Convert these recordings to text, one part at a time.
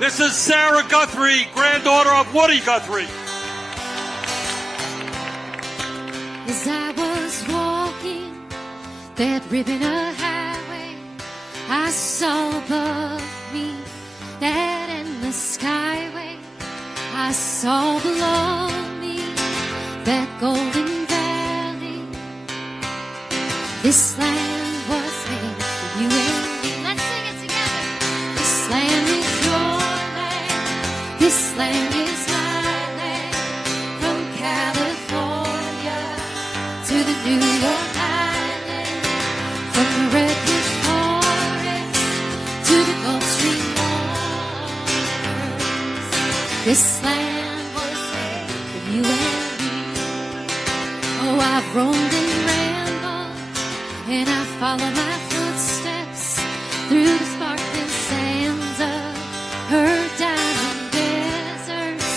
This is Sarah Guthrie, granddaughter of Woody Guthrie. As I was walking that ribbon of highway, I saw above me that endless skyway. I saw below me that golden valley. This land was made for you and me. Let's sing it together. This land is your land. This land is my land. From California to the New York Island, from the Redwood Forest to the Gulf Stream waters. This land was made for you and me. Oh, I've roamed and rambled, and I follow my footsteps through the sparkling sands of her diamond deserts,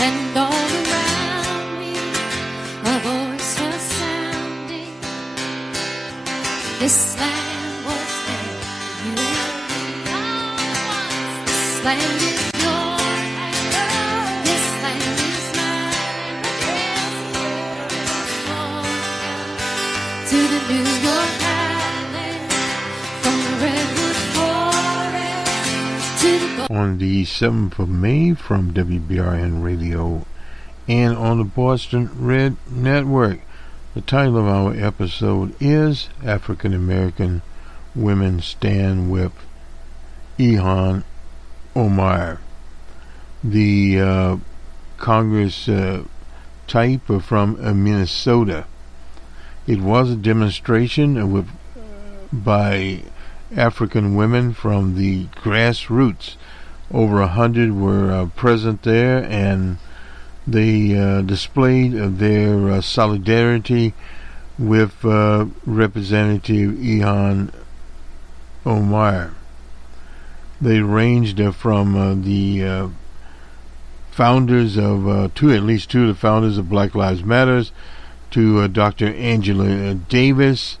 and all around me a voice was sounding. This land was made for you and me. All at once. This land is your land. This land is mine. To the New York Island, from the Redwood Forest to the On the 7th of May from WBRN Radio and on the Boston Red Network. The title of our episode is African American Women Stand with Ilhan Omar, the Congress type from Minnesota. It was a demonstration by African women from the grassroots. Over 100 were present there, and they displayed their solidarity with Representative Ilhan Omar. They ranged from the founders of at least two of the founders of Black Lives Matters to Dr. Angela Davis,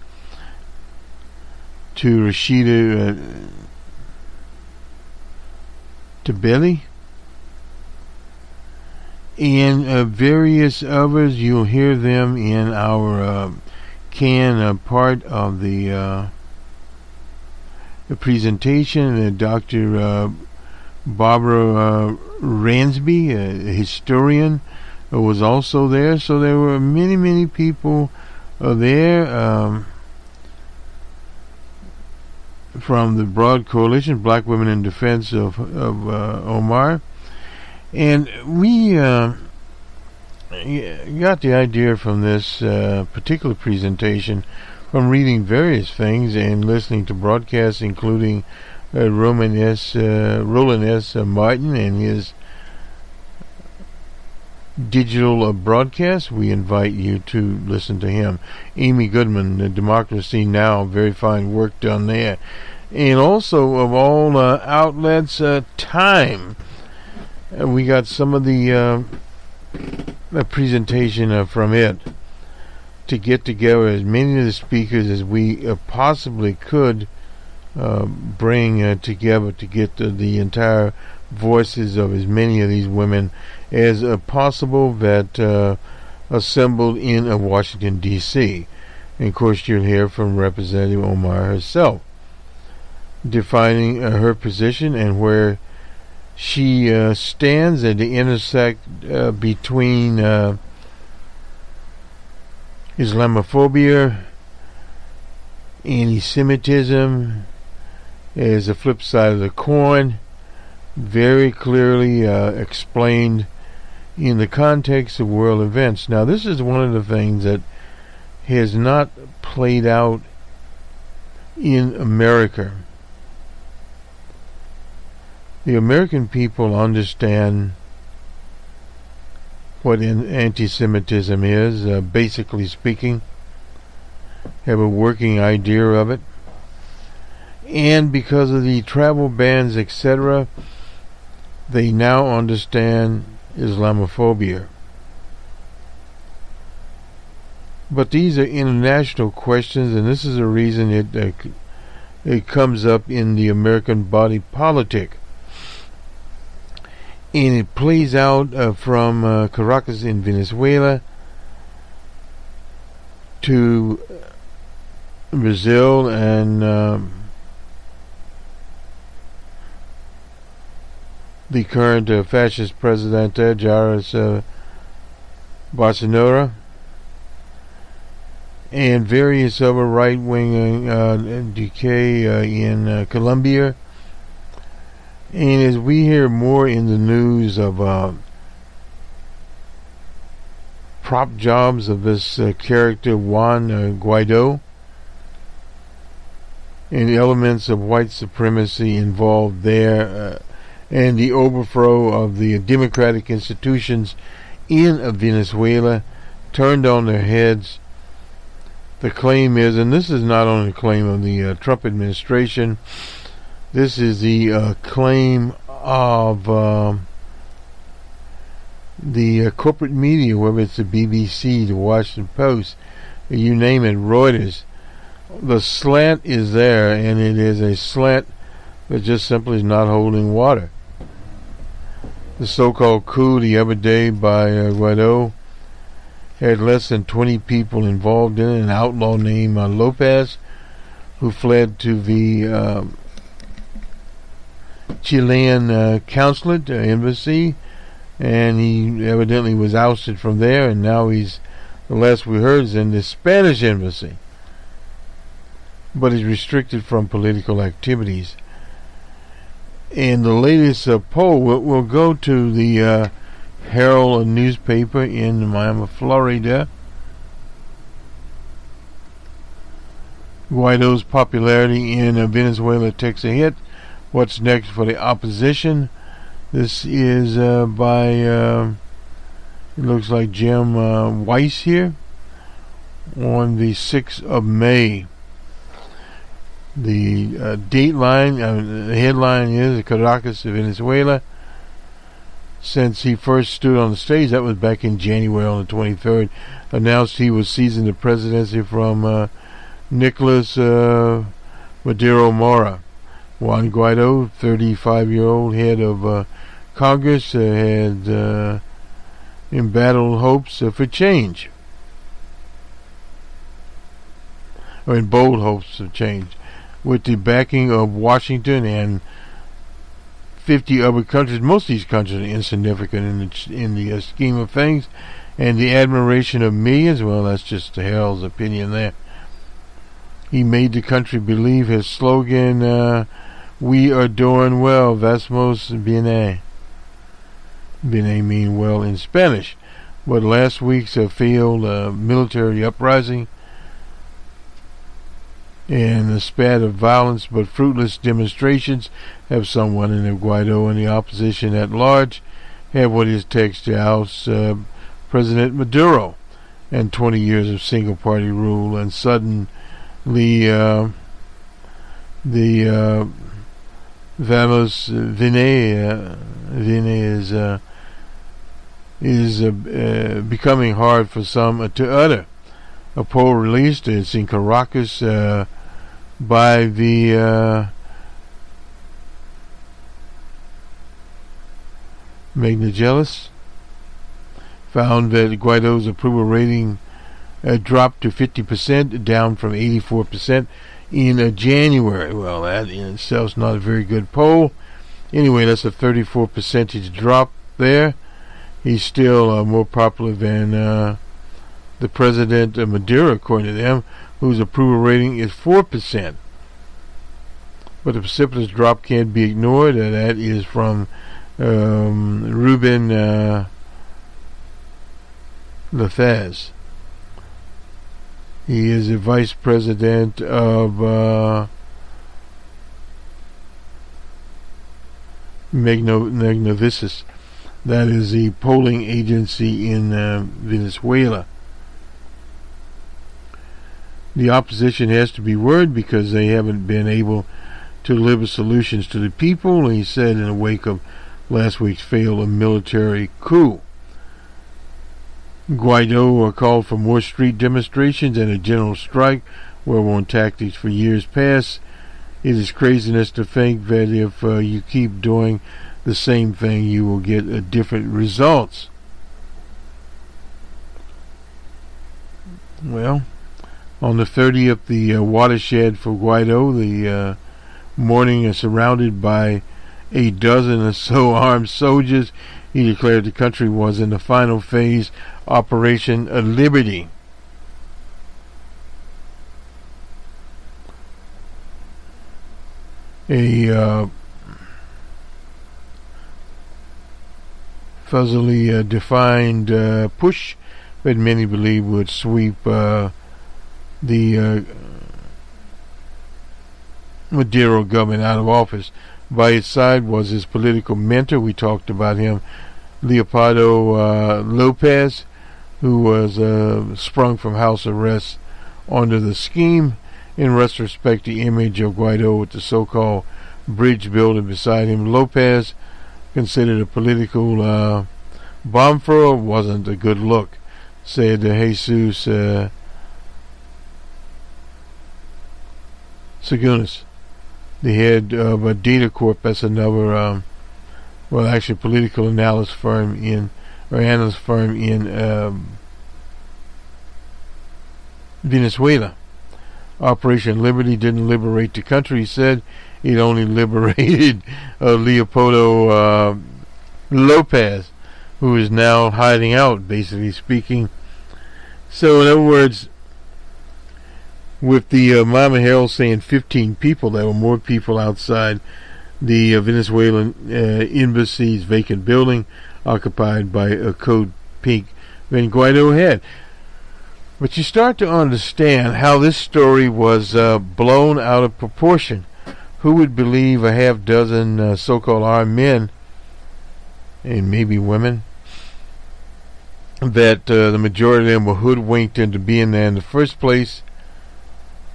to Rashida Tlaib, and various others. You'll hear them in our part of the presentation. Dr. Barbara Ransby, a historian, was also there. So there were many people there from the broad coalition, Black Women in Defense of Omar. And we got the idea from this particular presentation from reading various things and listening to broadcasts, including Roland S. Martin and his digital broadcast. We invite you to listen to him. Amy Goodman, the Democracy Now!, very fine work done there. And also of all outlets, Time. We got some of the presentation from it to get together as many of the speakers as we possibly could bring together to get the entire voices of as many of these women as possible that assembled in Washington, D.C. And of course you'll hear from Representative Omar herself, defining her position and where she stands at the intersect between Islamophobia, anti-Semitism as a flip side of the coin, very clearly explained in the context of world events. Now, this is one of the things that has not played out in America. The American people understand what anti-Semitism is, basically speaking, have a working idea of it. And because of the travel bans, etc., they now understand Islamophobia. But these are international questions, and this is the reason it comes up in the American body politic. and it plays out from Caracas in Venezuela to Brazil and the current fascist president Jair Bolsonaro, and various other right-wing decay in Colombia. And as we hear more in the news of prop jobs of this character Juan Guaido, and elements of white supremacy involved there, and the overthrow of the democratic institutions in Venezuela turned on their heads. The claim is, and this is not only a claim of the Trump administration, this is the claim of the corporate media, whether it's the BBC, the Washington Post, you name it, Reuters. The slant is there, and it is a slant that just simply is not holding water. The so-called coup the other day by Guaido had less than 20 people involved in it. An outlaw named Lopez, who fled to the Chilean consulate, embassy, and he evidently was ousted from there, and now he's, the last we heard, is in the Spanish embassy, but is restricted from political activities. And the latest poll, we'll go to the Herald newspaper in Miami, Florida. Guaido's popularity in Venezuela takes a hit. What's next for the opposition? This is by, it looks like Jim Weiss here, on the 6th of May. The dateline, the headline is Caracas, Venezuela. Since he first stood on the stage, that was back in January on the 23rd, announced he was seizing the presidency from Nicolas Maduro Mora. Juan Guaido, 35-year-old head of Congress, had embattled hopes for change, or in bold hopes of change, with the backing of Washington and 50 other countries. Most of these countries are insignificant in the scheme of things, and the admiration of millions. Well, that's just the Herald's opinion there. He made the country believe his slogan, "We are doing well, vamos bien." Bien mean well in Spanish. But last week's failed military uprising and a spat of violence but fruitless demonstrations have someone in the Guaido and the opposition at large have what it takes to oust President Maduro and 20 years of single-party rule, and suddenly the Vamos Vine is becoming hard for some to utter. A poll released, it's in Caracas, by the Magnagelis, found that Guaido's approval rating dropped to 50%, down from 84% in January. Well, that in itself is not a very good poll. Anyway, that's a 34 percentage drop there. He's still more popular than the President Maduro, according to them, whose approval rating is 4%. But the precipitous drop can't be ignored. That is from Ruben Lefez. He is the vice president of Magnavicis. That is the polling agency in Venezuela. The opposition has to be worried because they haven't been able to deliver solutions to the people, he said in the wake of last week's failed military coup. Guaido called for more street demonstrations and a general strike, war-worn tactics for years past. It is craziness to think that if you keep doing the same thing, you will get different results. Well, on the 30th, the watershed for Guaido, the morning is surrounded by a dozen or so armed soldiers. He declared the country was in the final phase, Operation Liberty. A fuzzily defined push that many believe would sweep the Maduro government out of office. By his side was his political mentor. We talked about him, Leopoldo Lopez, who was sprung from house arrest under the scheme. In retrospect, the image of Guaido with the so-called bridge building beside him, Lopez, considered a political bomb thrower, wasn't a good look, said Jesus Segunes, the head of Data Corp. That's another, actually political analyst firm in Venezuela. Operation Liberty didn't liberate the country, he said. It only liberated Leopoldo Lopez, who is now hiding out, basically speaking. So, in other words, with the Miami Herald saying 15 people, there were more people outside the Venezuelan embassy's vacant building occupied by a Code Pink than Guaido had. But you start to understand how this story was blown out of proportion. Who would believe a half dozen so-called armed men, and maybe women, that the majority of them were hoodwinked into being there in the first place,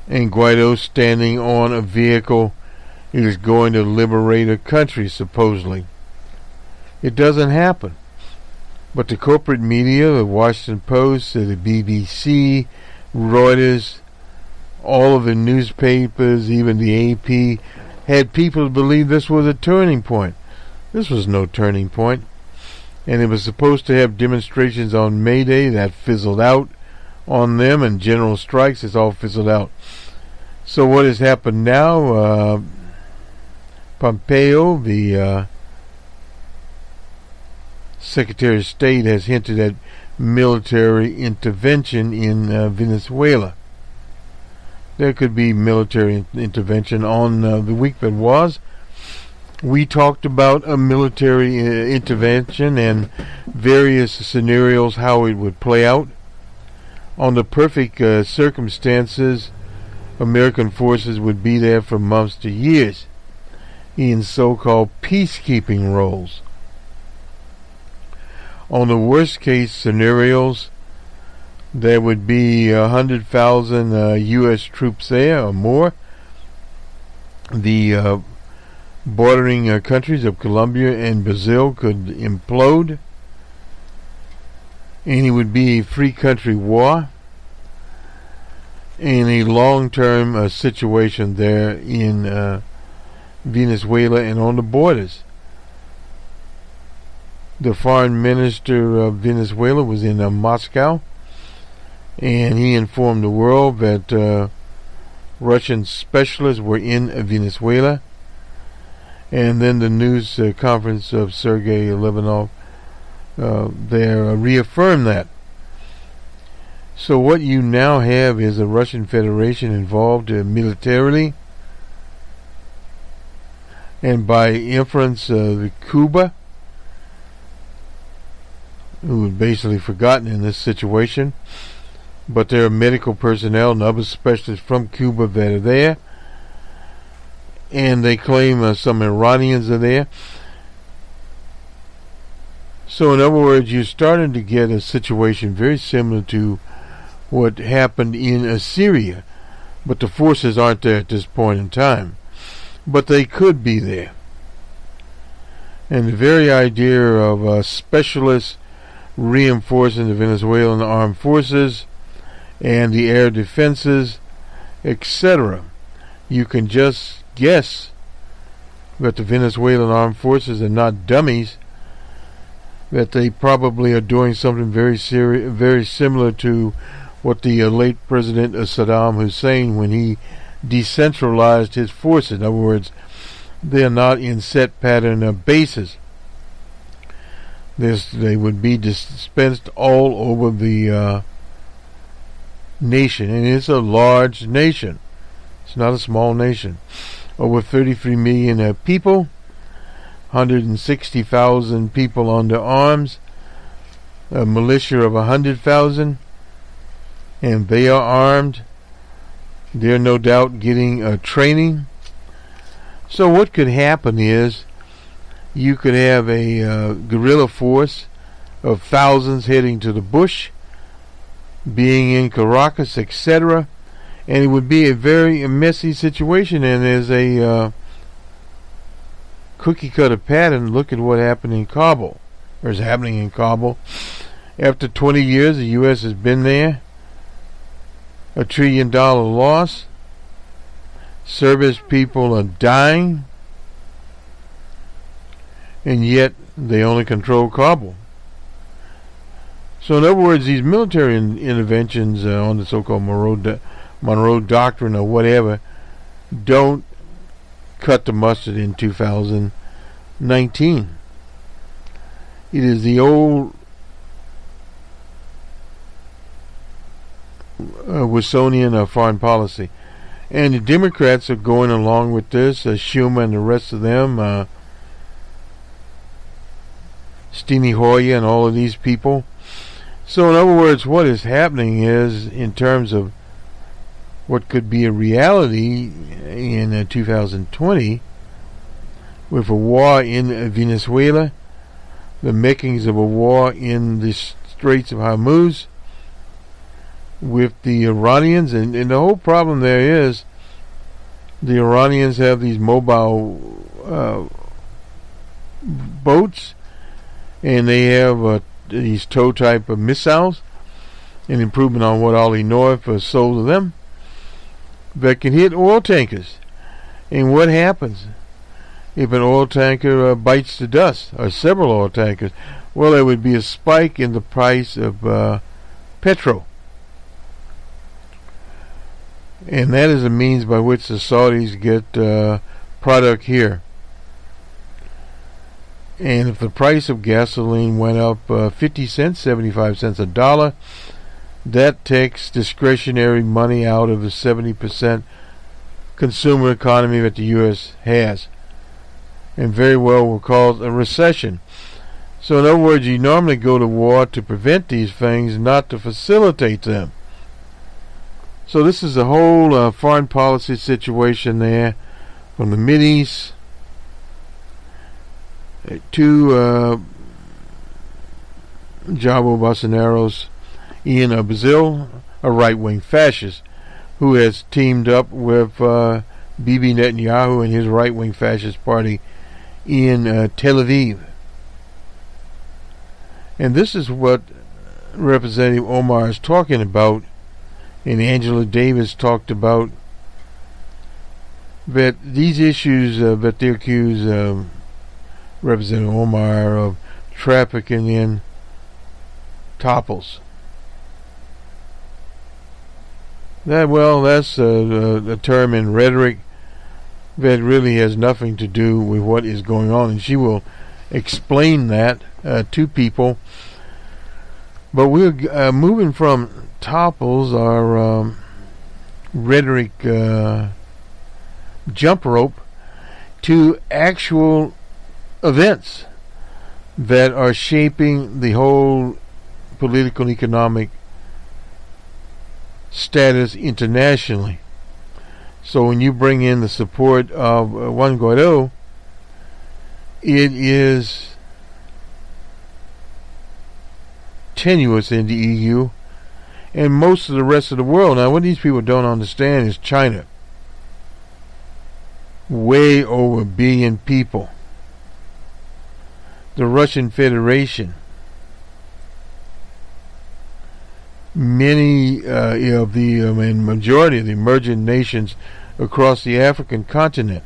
and Guaido standing on a vehicle is going to liberate a country, supposedly. It doesn't happen. But the corporate media, the Washington Post, the BBC, Reuters, all of the newspapers, even the AP, had people believe this was a turning point. This was no turning point. And it was supposed to have demonstrations on May Day that fizzled out on them, and general strikes. It's all fizzled out. So what has happened now? Pompeo, the Secretary of State, has hinted at military intervention in Venezuela. There could be military intervention on the week that was. We talked about a military intervention and various scenarios, how it would play out. On the perfect circumstances, American forces would be there for months to years in so-called peacekeeping roles. On the worst case scenarios, there would be 100,000 U.S. troops there or more. The bordering countries of Colombia and Brazil could implode, and it would be a free country war and a long-term situation there in Venezuela and on the borders. The foreign minister of Venezuela was in Moscow, and he informed the world that Russian specialists were in Venezuela. And then the news conference of Sergei Levinov there reaffirmed that. So what you now have is a Russian Federation involved militarily, and by inference Cuba, who was basically forgotten in this situation. But there are medical personnel and other specialists from Cuba that are there, and they claim some Iranians are there. So in other words, you're starting to get a situation very similar to what happened in Syria, but the forces aren't there at this point in time, but they could be there. And the very idea of specialists reinforcing the Venezuelan armed forces and the air defenses, etc., you can just guess that the Venezuelan armed forces are not dummies, that they probably are doing something very similar to what the late President Saddam Hussein, when he decentralized his forces. In other words, they are not in set pattern of bases. They would be dispensed all over the nation, and it's a large nation. It's not a small nation. Over 33 million people, 160,000 people under arms, a militia of 100,000, and they are armed. They're no doubt getting training. So what could happen is you could have a guerrilla force of thousands heading to the bush, being in Caracas, etc., and it would be a very messy situation. And as a cookie cutter pattern, look at what happened in Kabul, or is happening in Kabul. After 20 years, the U.S. has been there. $1 trillion loss. Service people are dying, and yet they only control Kabul. So in other words, these military interventions on the so-called Monroe Doctrine or whatever don't cut the mustard in 2019. It is the old Wilsonian foreign policy. And the Democrats are going along with this, Schumer and the rest of them, Steny Hoyer and all of these people. So in other words, what is happening is, in terms of what could be a reality in 2020, with a war in Venezuela, the makings of a war in the Straits of Hormuz, with the Iranians, and the whole problem there is the Iranians have these mobile boats, and they have these tow type of missiles, an improvement on what Ali North sold to them, that can hit oil tankers. And what happens if an oil tanker bites the dust, or several oil tankers? Well, there would be a spike in the price of petrol. And that is a means by which the Saudis get product here. And if the price of gasoline went up 50 cents, 75 cents, a dollar, that takes discretionary money out of the 70% consumer economy that the U.S. has, and very well will cause a recession. So in other words, you normally go to war to prevent these things, not to facilitate them. So this is a whole foreign policy situation there, from the Mideast to Jair Bolsonaro's in Brazil, a right-wing fascist who has teamed up with Bibi Netanyahu and his right-wing fascist party in Tel Aviv. And this is what Representative Omar is talking about, and Angela Davis talked about, that these issues that they accuse Representative Omar of trafficking in topples. That's a term in rhetoric that really has nothing to do with what is going on, and she will explain that to people. But we're moving from topples, our rhetoric jump rope, to actual events that are shaping the whole political and economic status internationally. So when you bring in the support of Juan Guaido, it is tenuous in the EU and most of the rest of the world. Now, what these people don't understand is China, way over 1 billion people. The Russian Federation, many of the majority of the emerging nations across the African continent,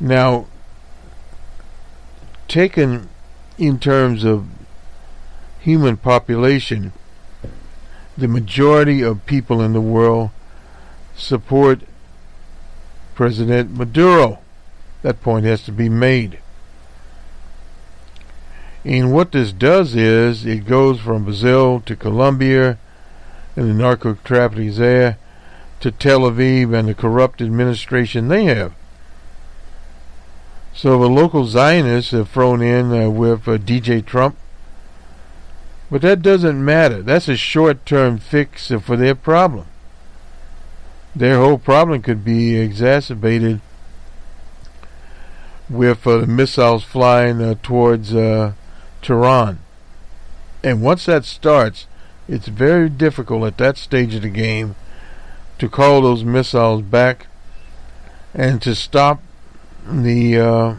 Now, taken in terms of human population, the majority of people in the world support President Maduro. That point has to be made. And what this does is it goes from Brazil to Colombia and the narco trafficking there to Tel Aviv and the corrupt administration they have. So the local Zionists have thrown in with DJ Trump. But that doesn't matter. That's a short-term fix for their problem. Their whole problem could be exacerbated with the missiles flying towards Tehran. And once that starts, it's very difficult at that stage of the game to call those missiles back and to stop the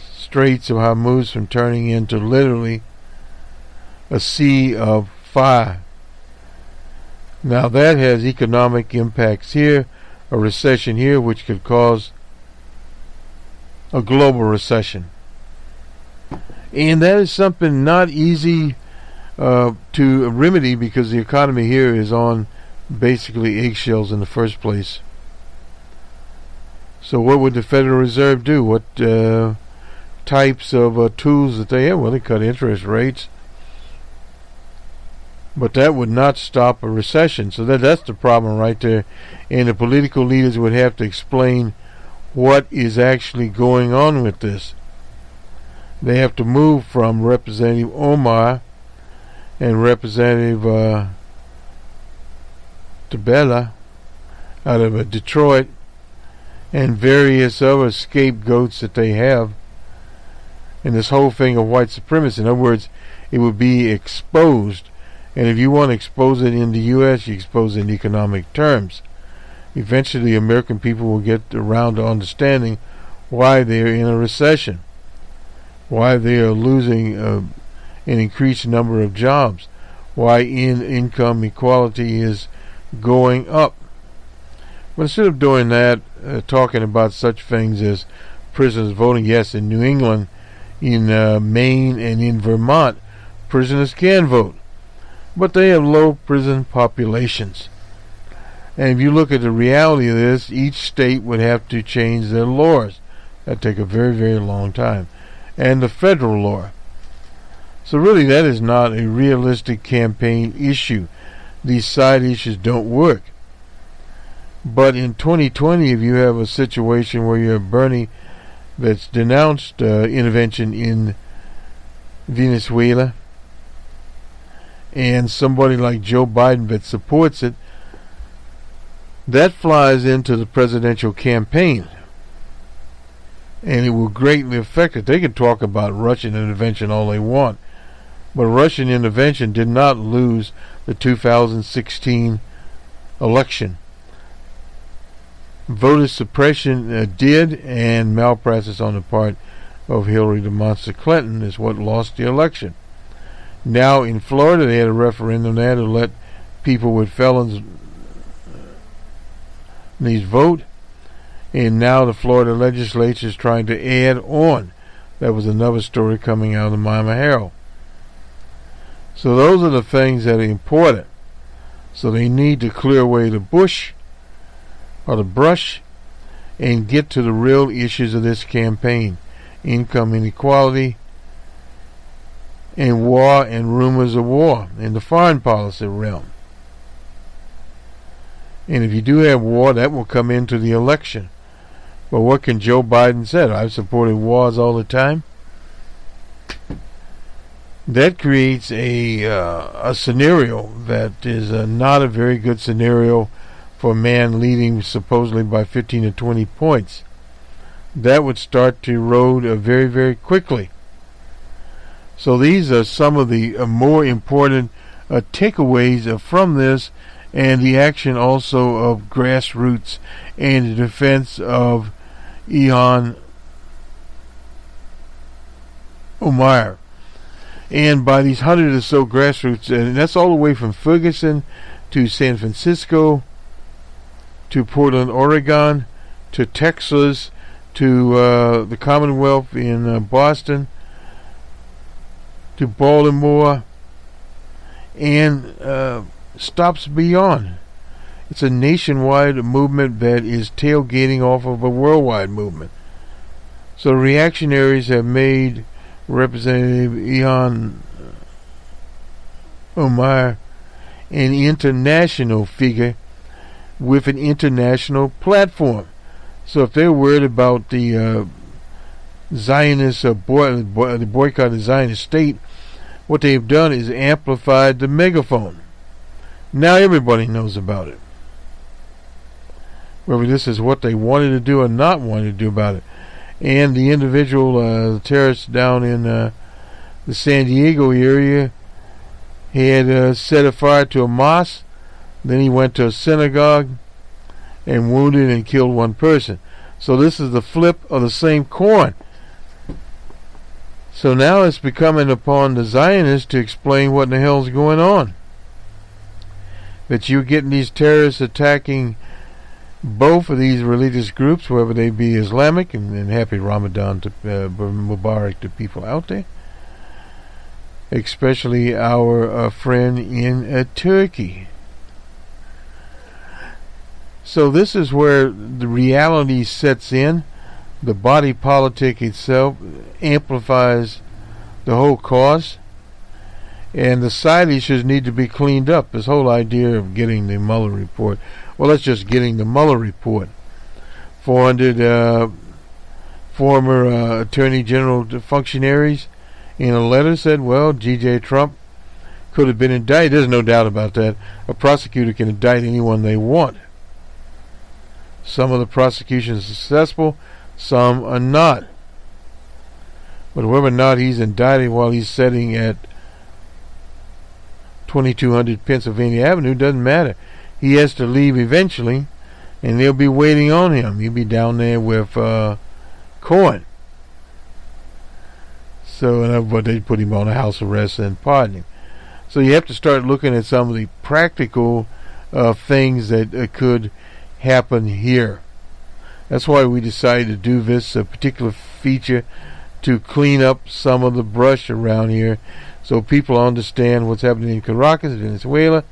Straits of Hormuz from turning into literally a sea of fire. Now that has economic impacts here, a recession here which could cause a global recession. And that is something not easy to remedy because the economy here is on basically eggshells in the first place. So what would the Federal Reserve do? What types of tools that they have? Well, they cut interest rates. But that would not stop a recession. So that's the problem right there. And the political leaders would have to explain what is actually going on with this. They have to move from Representative Omar and Representative Tabella out of Detroit and various other scapegoats that they have in this whole thing of white supremacy. In other words, it would be exposed. And if you want to expose it in the U.S., you expose it in economic terms. Eventually, American people will get around to understanding why they're in a recession, why they are losing an increased number of jobs, why income equality is going up. But instead of doing that, talking about such things as prisoners voting, yes, in New England, in Maine, and in Vermont, prisoners can vote. But they have low prison populations. And if you look at the reality of this, each state would have to change their laws. That'd take a very, very long time. And the federal law. So really that is not a realistic campaign issue. These side issues don't work. But in 2020, if you have a situation where you have Bernie that's denounced intervention in Venezuela, and somebody like Joe Biden that supports it, that flies into the presidential campaign. And it will greatly affect it. They can talk about Russian intervention all they want, but Russian intervention did not lose the 2016 election. Voter suppression did, and malpractice on the part of Hillary the Monster Clinton is what lost the election. Now in Florida, they had a referendum there to let people with felonies vote, and now the Florida legislature is trying to add on. That was another story coming out of the Miami Herald. So those are the things that are important. So they need to clear away the bush or the brush and get to the real issues of this campaign: income inequality, and war and rumors of war in the foreign policy realm. And if you do have war, that will come into the election. But what can Joe Biden say? I've supported wars all the time. That creates a scenario that is not a very good scenario for a man leading supposedly by 15 to 20 points. That would start to erode very, very quickly. So these are some of the more important takeaways from this, and the action also of grassroots and the defense of Ilhan Omar. And by these 100 or so grassroots, and that's all the way from Ferguson to San Francisco to Portland, Oregon, to Texas, to the Commonwealth in Boston, to Baltimore, and stops beyond. It's a nationwide movement that is tailgating off of a worldwide movement. So reactionaries have made Representative Ilhan Omar an international figure with an international platform. So if they're worried about the Zionist the boycott of the Zionist state, what they've done is amplified the megaphone. Now everybody knows about it. Whether this is what they wanted to do or not wanted to do about it. And the individual terrorist down in the San Diego area had set a fire to a mosque. Then he went to a synagogue and wounded and killed one person. So this is the flip of the same coin. So now it's becoming upon the Zionists to explain what in the hell is going on. That you're getting these terrorists attacking both of these religious groups, whether they be Islamic, and happy Ramadan to Mubarak to people out there, especially our friend in Turkey. So this is where the reality sets in. The body politic itself amplifies the whole cause, and the side issues need to be cleaned up. This whole idea of getting the Mueller report. Well, that's just getting the Mueller report. 400 former Attorney General functionaries in a letter said, well, G.J. Trump could have been indicted. There's no doubt about that. A prosecutor can indict anyone they want. Some of the prosecutions are successful, some are not. But whether or not he's indicted while he's sitting at 2200 Pennsylvania Avenue doesn't matter. He has to leave eventually, and they'll be waiting on him. He'll be down there with Cohen. So, but they put him on a house arrest and pardon him. So you have to start looking at some of the practical things that could happen here. That's why we decided to do this particular feature, to clean up some of the brush around here so people understand what's happening in Caracas, Venezuela,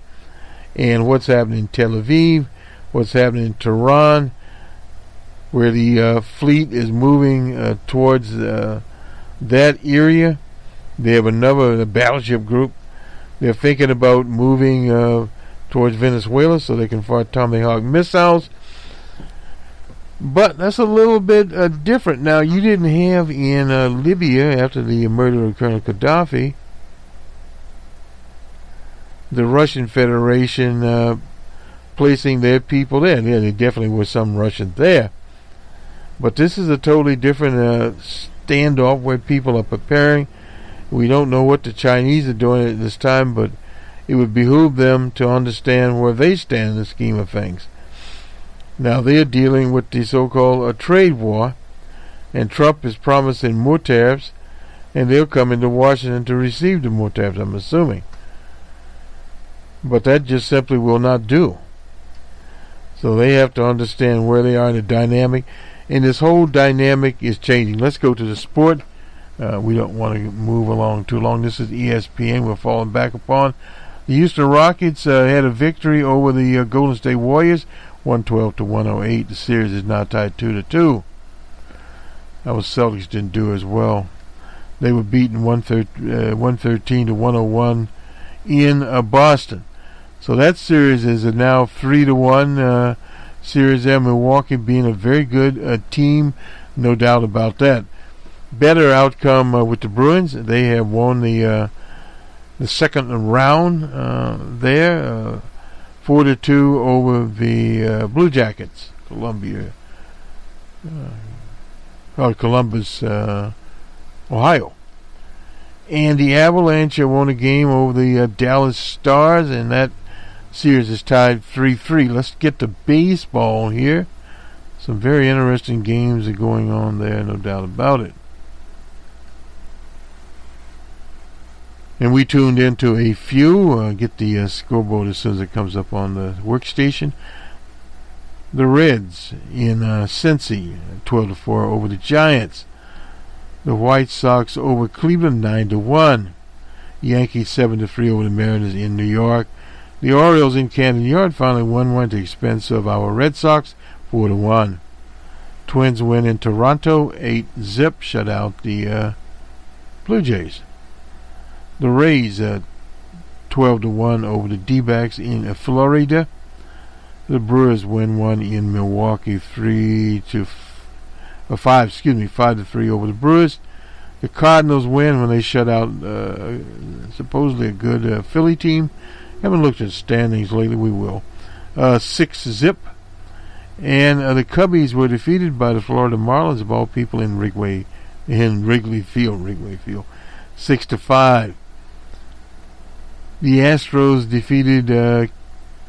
and what's happening in Tel Aviv, what's happening in Tehran, where the fleet is moving towards that area. They have another battleship group. They're thinking about moving towards Venezuela so they can fire Tomahawk missiles. But that's a little bit different. Now, you didn't have in Libya, after the murder of Colonel Gaddafi, the Russian Federation placing their people there. Yeah, there definitely were some Russians there. But this is a totally different standoff where people are preparing. We don't know what the Chinese are doing at this time, but it would behoove them to understand where they stand in the scheme of things. Now they're dealing with the so-called trade war, and Trump is promising more tariffs, and they'll come into Washington to receive the more tariffs, I'm assuming. But that just simply will not do. So they have to understand where they are in the dynamic, and this whole dynamic is changing. Let's go to the sport. We don't want to move along too long. This is ESPN. We're falling back upon. The Houston Rockets had a victory over the Golden State Warriors, 112-108. The series is now tied 2-2. Our Celtics didn't do as well. They were beaten 113-101 in Boston. So that series is now 3-1 series there. Milwaukee being a very good team, no doubt about that. Better outcome with the Bruins. They have won the second round there, 4-2 over the Blue Jackets, Columbus, Ohio. And the Avalanche won a game over the Dallas Stars, and that series is tied 3-3. Let's get to baseball here. Some very interesting games are going on there, no doubt about it. And we tuned into a few. Get the scoreboard as soon as it comes up on the workstation. The Reds in Cincy, 12-4 over the Giants. The White Sox over Cleveland, 9-1. Yankees 7-3 over the Mariners in New York. The Orioles in Camden Yard finally won one at the expense of our Red Sox, 4-1. Twins win in Toronto, 8-0, shut out the Blue Jays. The Rays 12-1 over the D-backs in Florida. The Brewers win one in Milwaukee, 5-3 over the Brewers. The Cardinals win when they shut out supposedly a good Philly team. Haven't looked at standings lately. We will. 6-0. And the Cubbies were defeated by the Florida Marlins, of all people, in Wrigley Field, 6-5. The Astros defeated the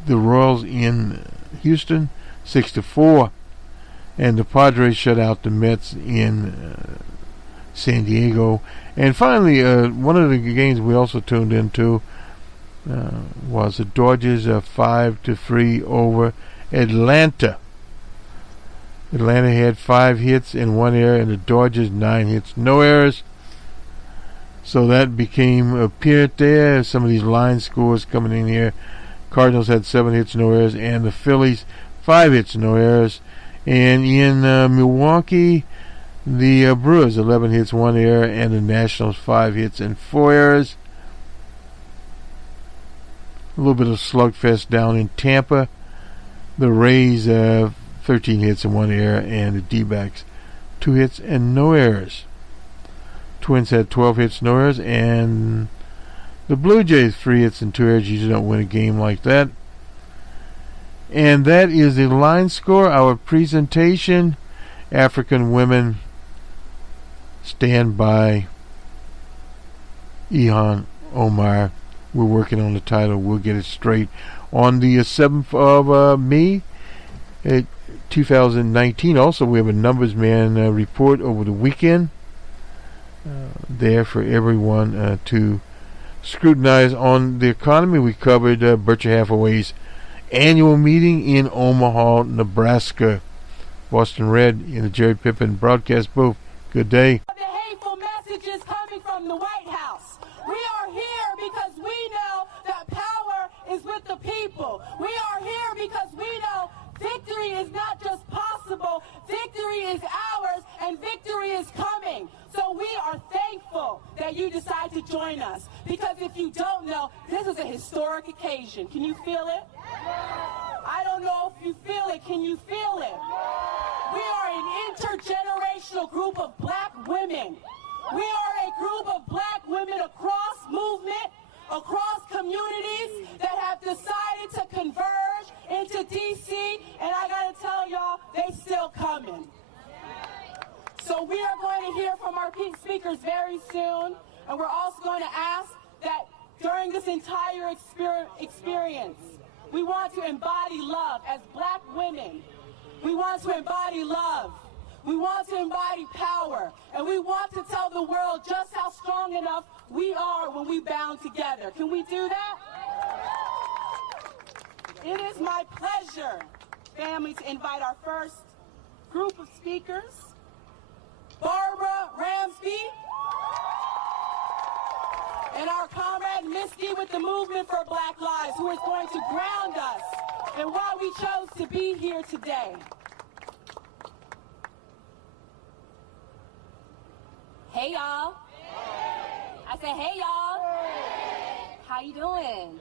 Royals in Houston, 6-4. And the Padres shut out the Mets in San Diego. And finally, one of the games we also tuned into was the Dodgers 5-3 over Atlanta. Atlanta had 5 hits and 1 error, and the Dodgers 9 hits, no errors. So that became apparent there. Some of these line scores coming in here. Cardinals had 7 hits, no errors, and the Phillies 5 hits, no errors. And in Milwaukee, the Brewers 11 hits, 1 error, and the Nationals 5 hits and 4 errors. A little bit of slugfest down in Tampa. The Rays 13 hits and 1 error, and the D-backs 2 hits and no errors. Twins had 12 hits, no errors, and the Blue Jays 3 hits and 2 errors. You usually don't win a game like that. And that is the line score. Our presentation: African women stand by Ilhan Omar. We're working on the title. We'll get it straight on the 7th of May, 2019. Also, we have a numbers man report over the weekend there for everyone to scrutinize on the economy. We covered Berkshire Hathaway's annual meeting in Omaha, Nebraska. Boston Red in the Jerry Pippin broadcast booth. Good day. The hateful messages coming from the White House. We are here because we know that power is with the people. We are here because we know victory is not just possible, victory is ours, and victory is coming. So we are thankful that you decide to join us, because if you don't know, this is a historic occasion. Can you feel it? I don't know if you feel it. Can you feel it? We are an intergenerational group of black women. We are a group of black women across movement, across communities that have decided to converge into D.C., and I gotta tell y'all, they still coming. So we are going to hear from our speakers very soon, and we're also going to ask that during this entire experience, we want to embody love as black women. We want to embody love. We want to embody power. And we want to tell the world just how strong enough we are when we bound together. Can we do that? It is my pleasure, family, to invite our first group of speakers. Barbara Ramsby and our comrade Misty with the Movement for Black Lives, who is going to ground us in why we chose to be here today. Hey y'all. I said hey y'all. How you doing?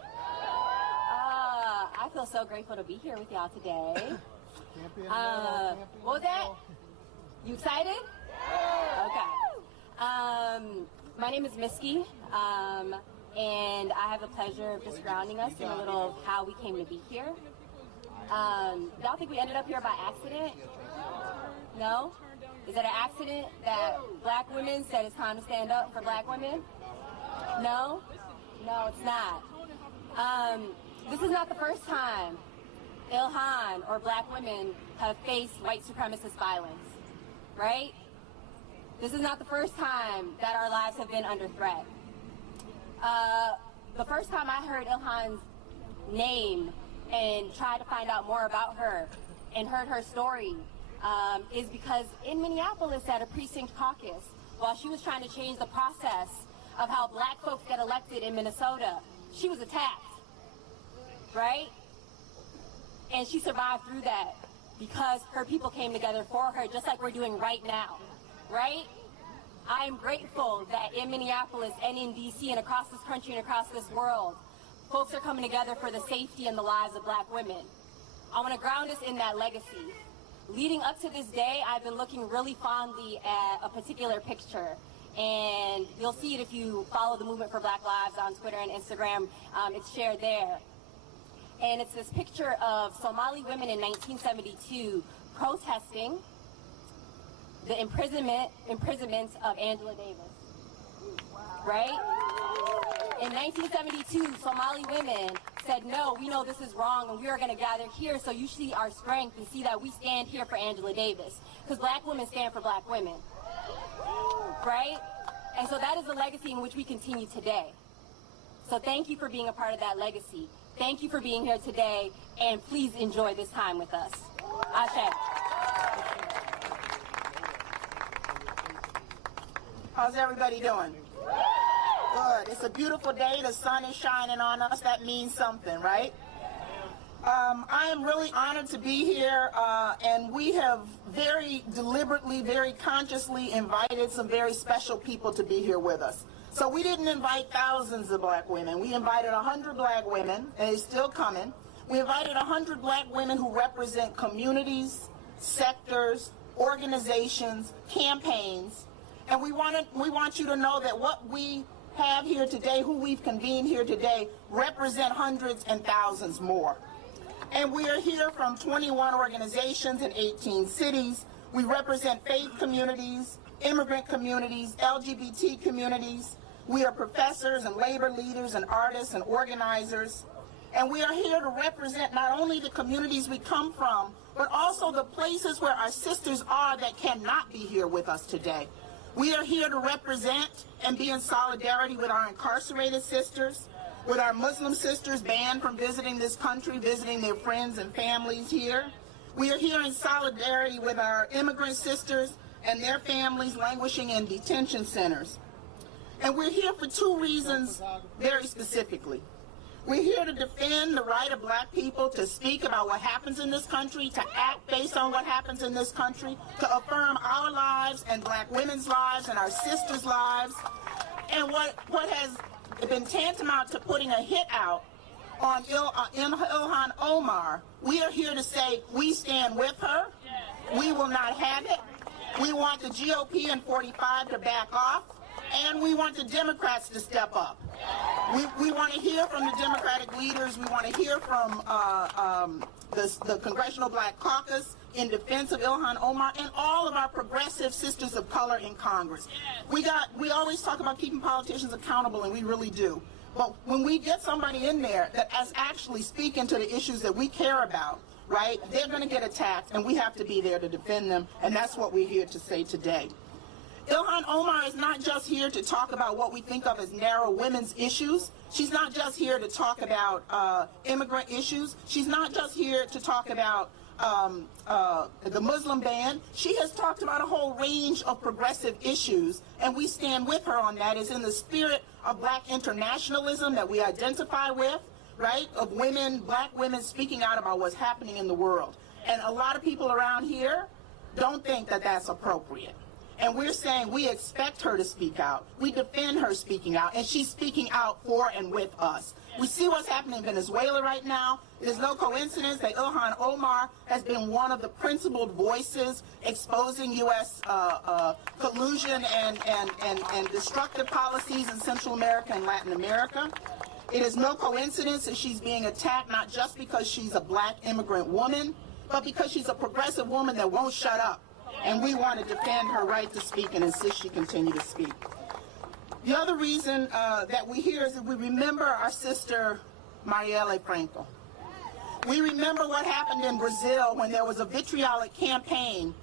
I feel so grateful to be here with y'all today. What was that? You excited? Okay. My name is Misky, and I have the pleasure of just grounding us in a little of how we came to be here. Y'all think we ended up here by accident? No? Is it an accident that black women said it's time to stand up for black women? No? No, it's not. This is not the first time Ilhan or black women have faced white supremacist violence, right? This is not the first time that our lives have been under threat. The first time I heard Ilhan's name and tried to find out more about her and heard her story is because in Minneapolis at a precinct caucus, while she was trying to change the process of how black folks get elected in Minnesota, she was attacked, right? And she survived through that because her people came together for her, just like we're doing right now, right? I am grateful that in Minneapolis and in DC and across this country and across this world, folks are coming together for the safety and the lives of black women. I want to ground us in that legacy. Leading up to this day, I've been looking really fondly at a particular picture. And you'll see it if you follow the Movement for Black Lives on Twitter and Instagram. It's shared there. And it's this picture of Somali women in 1972 protesting the imprisonment of Angela Davis. Right? In 1972, Somali women said, no, we know this is wrong and we are going to gather here so you see our strength and see that we stand here for Angela Davis. Because black women stand for black women. Right? And so that is the legacy in which we continue today. So thank you for being a part of that legacy. Thank you for being here today, and please enjoy this time with us. Ashe. How's everybody doing? Good. It's a beautiful day. The sun is shining on us. That means something, right? I am really honored to be here, and we have very deliberately, very consciously invited some very special people to be here with us. So we didn't invite thousands of black women. We invited 100 black women, and it's still coming. We invited 100 black women who represent communities, sectors, organizations, campaigns, and we want you to know that what we have here today, who we've convened here today, represent hundreds and thousands more. And we are here from 21 organizations in 18 cities. We represent faith communities, immigrant communities, LGBT communities. We are professors and labor leaders and artists and organizers. And we are here to represent not only the communities we come from, but also the places where our sisters are that cannot be here with us today. We are here to represent and be in solidarity with our incarcerated sisters, with our Muslim sisters banned from visiting this country, visiting their friends and families here. We are here in solidarity with our immigrant sisters and their families languishing in detention centers. And we're here for two reasons very specifically. We're here to defend the right of black people to speak about what happens in this country, to act based on what happens in this country, to affirm our lives and black women's lives and our sisters' lives. And what has been tantamount to putting a hit out on Ilhan Omar, we are here to say we stand with her. We will not have it. We want the GOP and 45 to back off. And we want the Democrats to step up. We want to hear from the Democratic leaders. We want to hear from the Congressional Black Caucus in defense of Ilhan Omar and all of our progressive sisters of color in Congress. We always talk about keeping politicians accountable, and we really do. But when we get somebody in there that is actually speaking to the issues that we care about, right, they're going to get attacked, and we have to be there to defend them, and that's what we're here to say today. Ilhan Omar is not just here to talk about what we think of as narrow women's issues. She's not just here to talk about immigrant issues. She's not just here to talk about the Muslim ban. She has talked about a whole range of progressive issues, and we stand with her on that. It's in the spirit of black internationalism that we identify with, right, of women, black women speaking out about what's happening in the world. And a lot of people around here don't think that that's appropriate. And we're saying we expect her to speak out. We defend her speaking out, and she's speaking out for and with us. We see what's happening in Venezuela right now. It is no coincidence that Ilhan Omar has been one of the principled voices exposing U.S. collusion and destructive policies in Central America and Latin America. It is no coincidence that she's being attacked not just because she's a black immigrant woman, but because she's a progressive woman that won't shut up. And we want to defend her right to speak and insist she continue to speak. The other reason that we're here is that we remember our sister Marielle Franco. We remember what happened in Brazil when there was a vitriolic campaign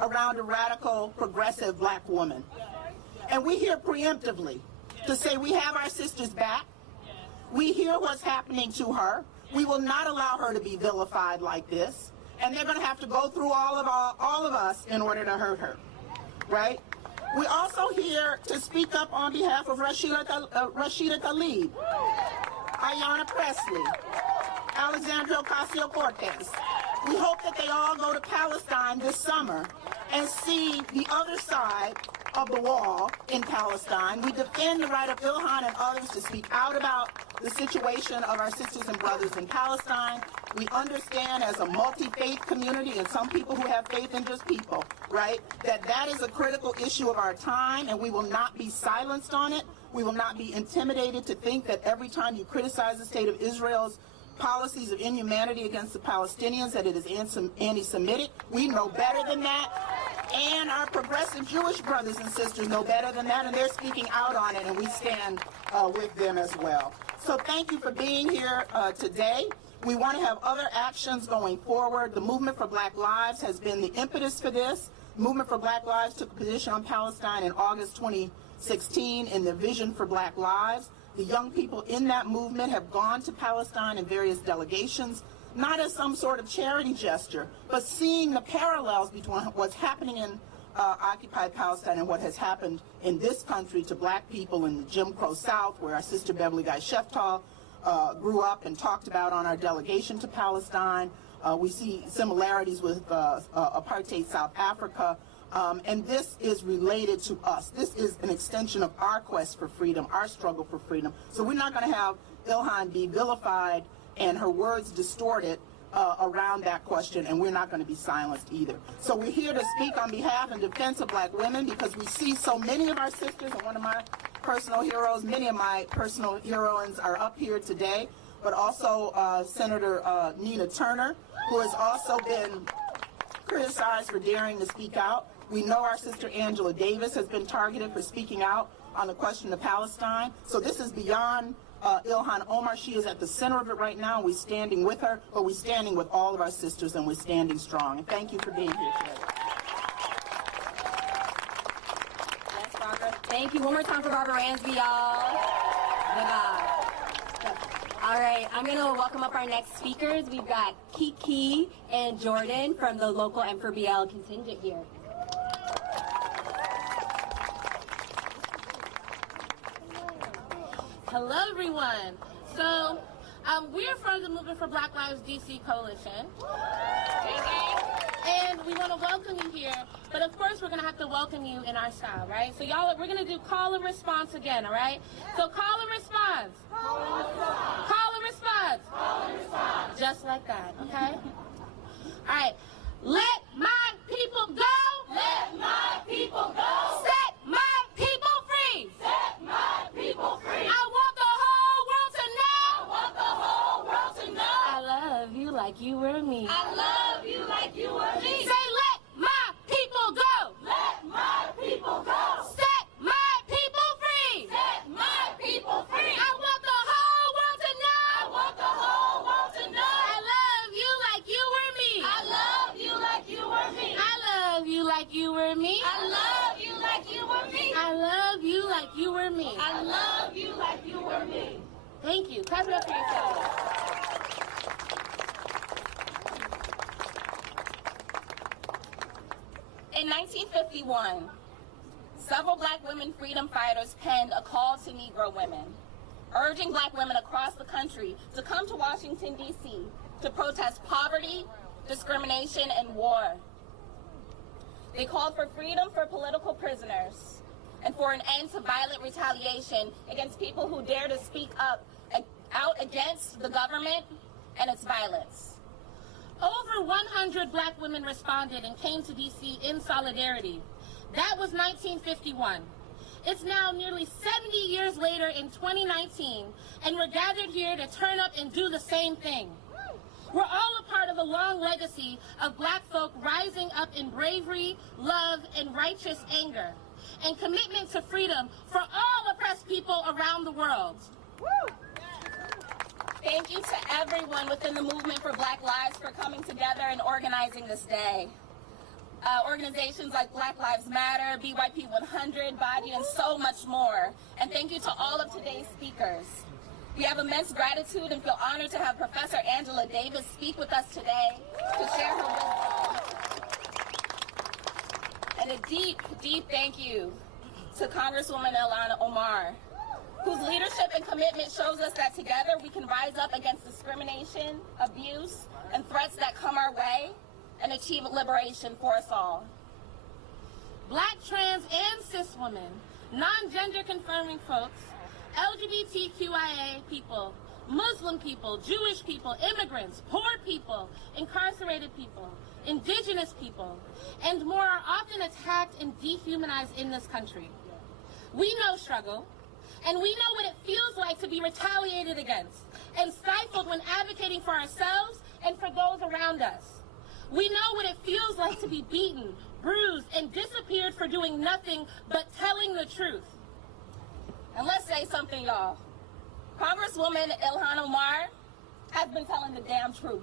around a radical, progressive black woman. And we're here preemptively to say we have our sisters back. We hear what's happening to her. We will not allow her to be vilified like this. and they're going to have to go through all of us in order to hurt her, right? We're also here to speak up on behalf of Rashida Tlaib, Ayanna Pressley, Alexandria Ocasio-Cortez. We hope that they all go to Palestine this summer and see the other side of the wall in Palestine. We defend the right of Ilhan and others to speak out about the situation of our sisters and brothers in Palestine. We understand as a multi-faith community, and some people who have faith in just people, right, that is a critical issue of our time, and we will not be silenced on it. We will not be intimidated to think that every time you criticize the state of Israel's policies of inhumanity against the Palestinians, that it is anti-Semitic. We know better than that. And our progressive Jewish brothers and sisters know better than that, and they're speaking out on it, and we stand with them as well. So thank you for being here today. We want to have other actions going forward. The Movement for Black Lives has been the impetus for this. The Movement for Black Lives took a position on Palestine in August 2016 in the Vision for Black Lives. The young people in that movement have gone to Palestine in various delegations, not as some sort of charity gesture, but seeing the parallels between what's happening in occupied Palestine and what has happened in this country to black people in the Jim Crow South, where our sister Beverly Guy-Sheftall grew up and talked about on our delegation to Palestine. We see similarities with apartheid South Africa. And this is related to us. This is an extension of our quest for freedom, our struggle for freedom. So we're not going to have Ilhan be vilified and her words distorted around that question, and we're not going to be silenced either. So we're here to speak on behalf and defense of black women because we see so many of our sisters, and one of my personal heroes, many of my personal heroines are up here today, but also Senator Nina Turner, who has also been criticized for daring to speak out. We know our sister Angela Davis has been targeted for speaking out on the question of Palestine. So this is beyond Ilhan Omar. She is at the center of it right now. We're standing with her, but we're standing with all of our sisters, and we're standing strong. And thank you for being here today. Yes, Barbara. Thank you. One more time for Barbara Ransby, y'all. Bye-bye. All right, I'm going to welcome up our next speakers. We've got Kiki and Jordan from the local M4BL contingent here. Hello, everyone. So, we're from the Movement for Black Lives DC Coalition. And we want to welcome you here, but of course we're going to have to welcome you in our style, right? So y'all, we're going to do call and response again, all right? So call and response. Call and response. Call and response. Call and response. Just like that, okay? All right. Let my people go. Let my people go. Set my people free. Set my people free. I want the whole world to know. I want the whole world to know. I love you like you were me. I love you like you were me. Say, let my people go. Let my people go. Set my people free. Set my people free. I want the whole world to know. I want the whole world to know. I love you like you were me. I love you like you were me. I love you like you were me. I love you like you were me. I love you like you were me. I love you like you were me. Thank you. Clap it up for yourself. In 1951, several black women freedom fighters penned a call to Negro women, urging black women across the country to come to Washington, D.C. to protest poverty, discrimination, and war. They called for freedom for political prisoners and for an end to violent retaliation against people who dare to speak out against the government and its violence. Over 100 black women responded and came to D.C. in solidarity. That was 1951. It's now nearly 70 years later in 2019, and we're gathered here to turn up and do the same thing. We're all a part of a long legacy of black folk rising up in bravery, love, and righteous anger, and commitment to freedom for all oppressed people around the world. Thank you to everyone within the Movement for Black Lives for coming together and organizing this day. Organizations like Black Lives Matter, BYP 100, Body, and so much more. And thank you to all of today's speakers. We have immense gratitude and feel honored to have Professor Angela Davis speak with us today to share her wisdom. And a deep, deep thank you to Congresswoman Ilhan Omar, whose leadership and commitment shows us that together we can rise up against discrimination, abuse, and threats that come our way and achieve liberation for us all. Black, trans, and cis women, non-gender confirming folks, LGBTQIA people, Muslim people, Jewish people, immigrants, poor people, incarcerated people, indigenous people, and more are often attacked and dehumanized in this country. We know struggle, and we know what it feels like to be retaliated against and stifled when advocating for ourselves and for those around us. We know what it feels like to be beaten, bruised, and disappeared for doing nothing but telling the truth. And let's say something, y'all. Congresswoman Ilhan Omar has been telling the damn truth.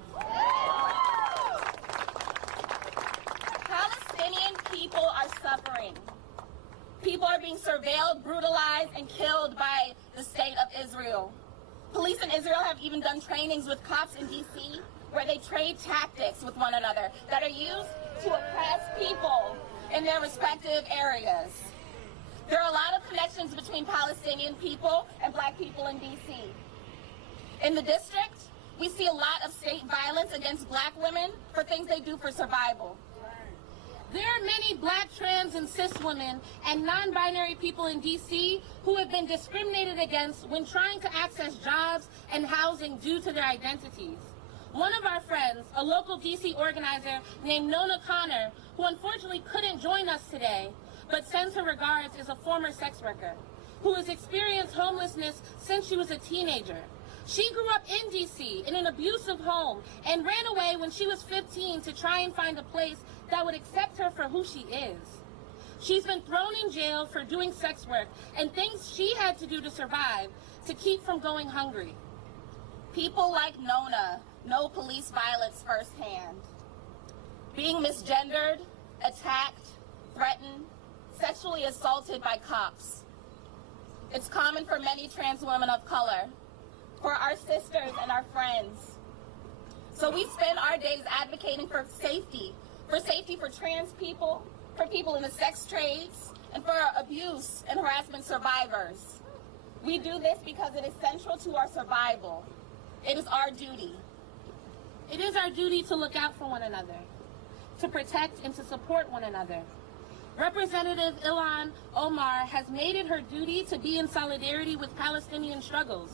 Palestinian people are suffering. People are being surveilled, brutalized, and killed by the state of Israel. Police in Israel have even done trainings with cops in D.C. where they trade tactics with one another that are used to oppress people in their respective areas. There are a lot of connections between Palestinian people and black people in D.C. In the district, we see a lot of state violence against black women for things they do for survival. There are many black, trans, and cis women and non-binary people in D.C. who have been discriminated against when trying to access jobs and housing due to their identities. One of our friends, a local D.C. organizer named Nona Connor, who unfortunately couldn't join us today, but sends her regards, is a former sex worker who has experienced homelessness since she was a teenager. She grew up in D.C. in an abusive home and ran away when she was 15 to try and find a place that would accept her for who she is. She's been thrown in jail for doing sex work and things she had to do to survive to keep from going hungry. People like Nona know police violence firsthand. Being misgendered, attacked, threatened, sexually assaulted by cops. It's common for many trans women of color, for our sisters and our friends. So we spend our days advocating for safety for trans people, for people in the sex trades, and for abuse and harassment survivors. We do this because it is central to our survival. It is our duty. It is our duty to look out for one another, to protect and to support one another. Representative Ilhan Omar has made it her duty to be in solidarity with Palestinian struggles.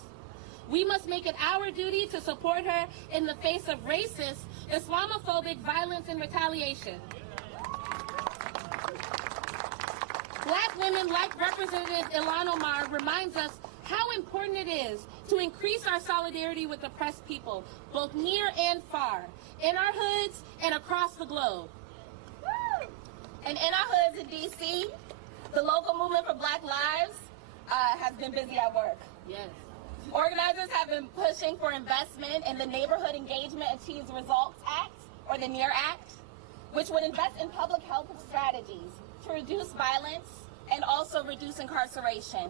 We must make it our duty to support her in the face of racist, Islamophobic violence and retaliation. Black women like Representative Ilhan Omar reminds us how important it is to increase our solidarity with oppressed people, both near and far, in our hoods and across the globe. And in our hoods in D.C., the local movement for Black Lives has been busy at work. Yes. Organizers have been pushing for investment in the Neighborhood Engagement Achieves Results Act, or the NEAR Act, which would invest in public health strategies to reduce violence and also reduce incarceration.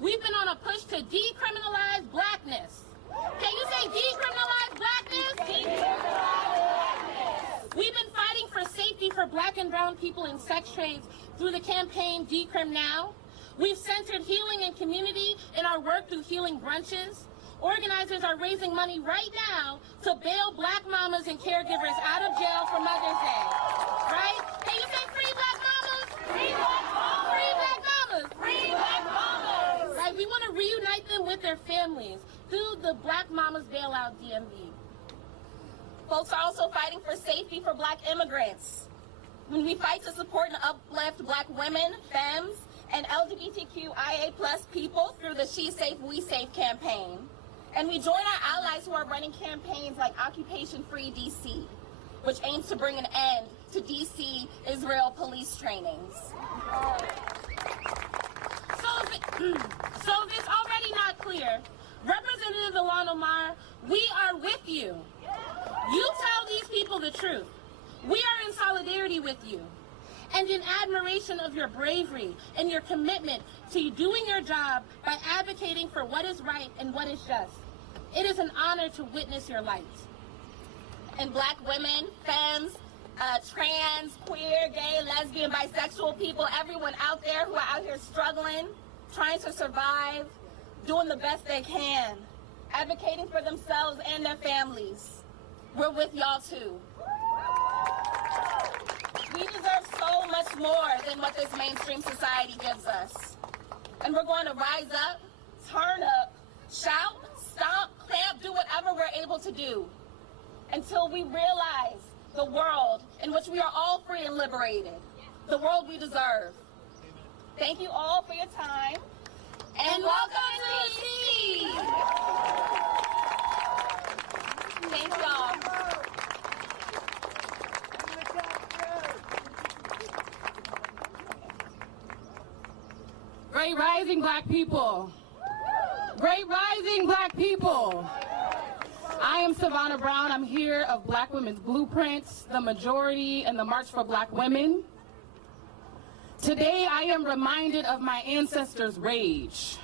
We've been on a push to decriminalize blackness. Can you say decriminalize blackness? Decriminalize blackness. We've been fighting for safety for black and brown people in sex trades through the campaign Decrim Now. We've centered healing and community in our work through healing brunches. Organizers are raising money right now to bail black mamas and caregivers out of jail for Mother's Day. Right? Can you say free black mamas? Free black mamas! Free black mamas! Free black mamas! Right? We want to reunite them with their families through the Black Mamas Bailout DMV. Folks are also fighting for safety for black immigrants. When we fight to support and uplift black women, femmes, and LGBTQIA+ people through the She Safe, We Safe campaign. And we join our allies who are running campaigns like Occupation Free DC, which aims to bring an end to DC Israel police trainings. So if it's already not clear, Representative Ilhan Omar, we are with you. You tell these people the truth. We are in solidarity with you. and in admiration of your bravery and your commitment to doing your job by advocating for what is right and what is just. It is an honor to witness your light. And Black women, femmes, trans, queer, gay, lesbian, bisexual people, everyone out there who are out here struggling, trying to survive, doing the best they can, advocating for themselves and their families. We're with y'all too. We deserve so much more than what this mainstream society gives us. And we're going to rise up, turn up, shout, stomp, clamp, do whatever we're able to do until we realize the world in which we are all free and liberated, the world we deserve. Thank you all for your time, and welcome to D.C. Thank y'all. Great rising, Black people. Great rising, Black people. I am Savannah Brown. I'm here of Black Women's Blueprints, the Majority, and the March for Black Women. Today, I am reminded of my ancestors' rage.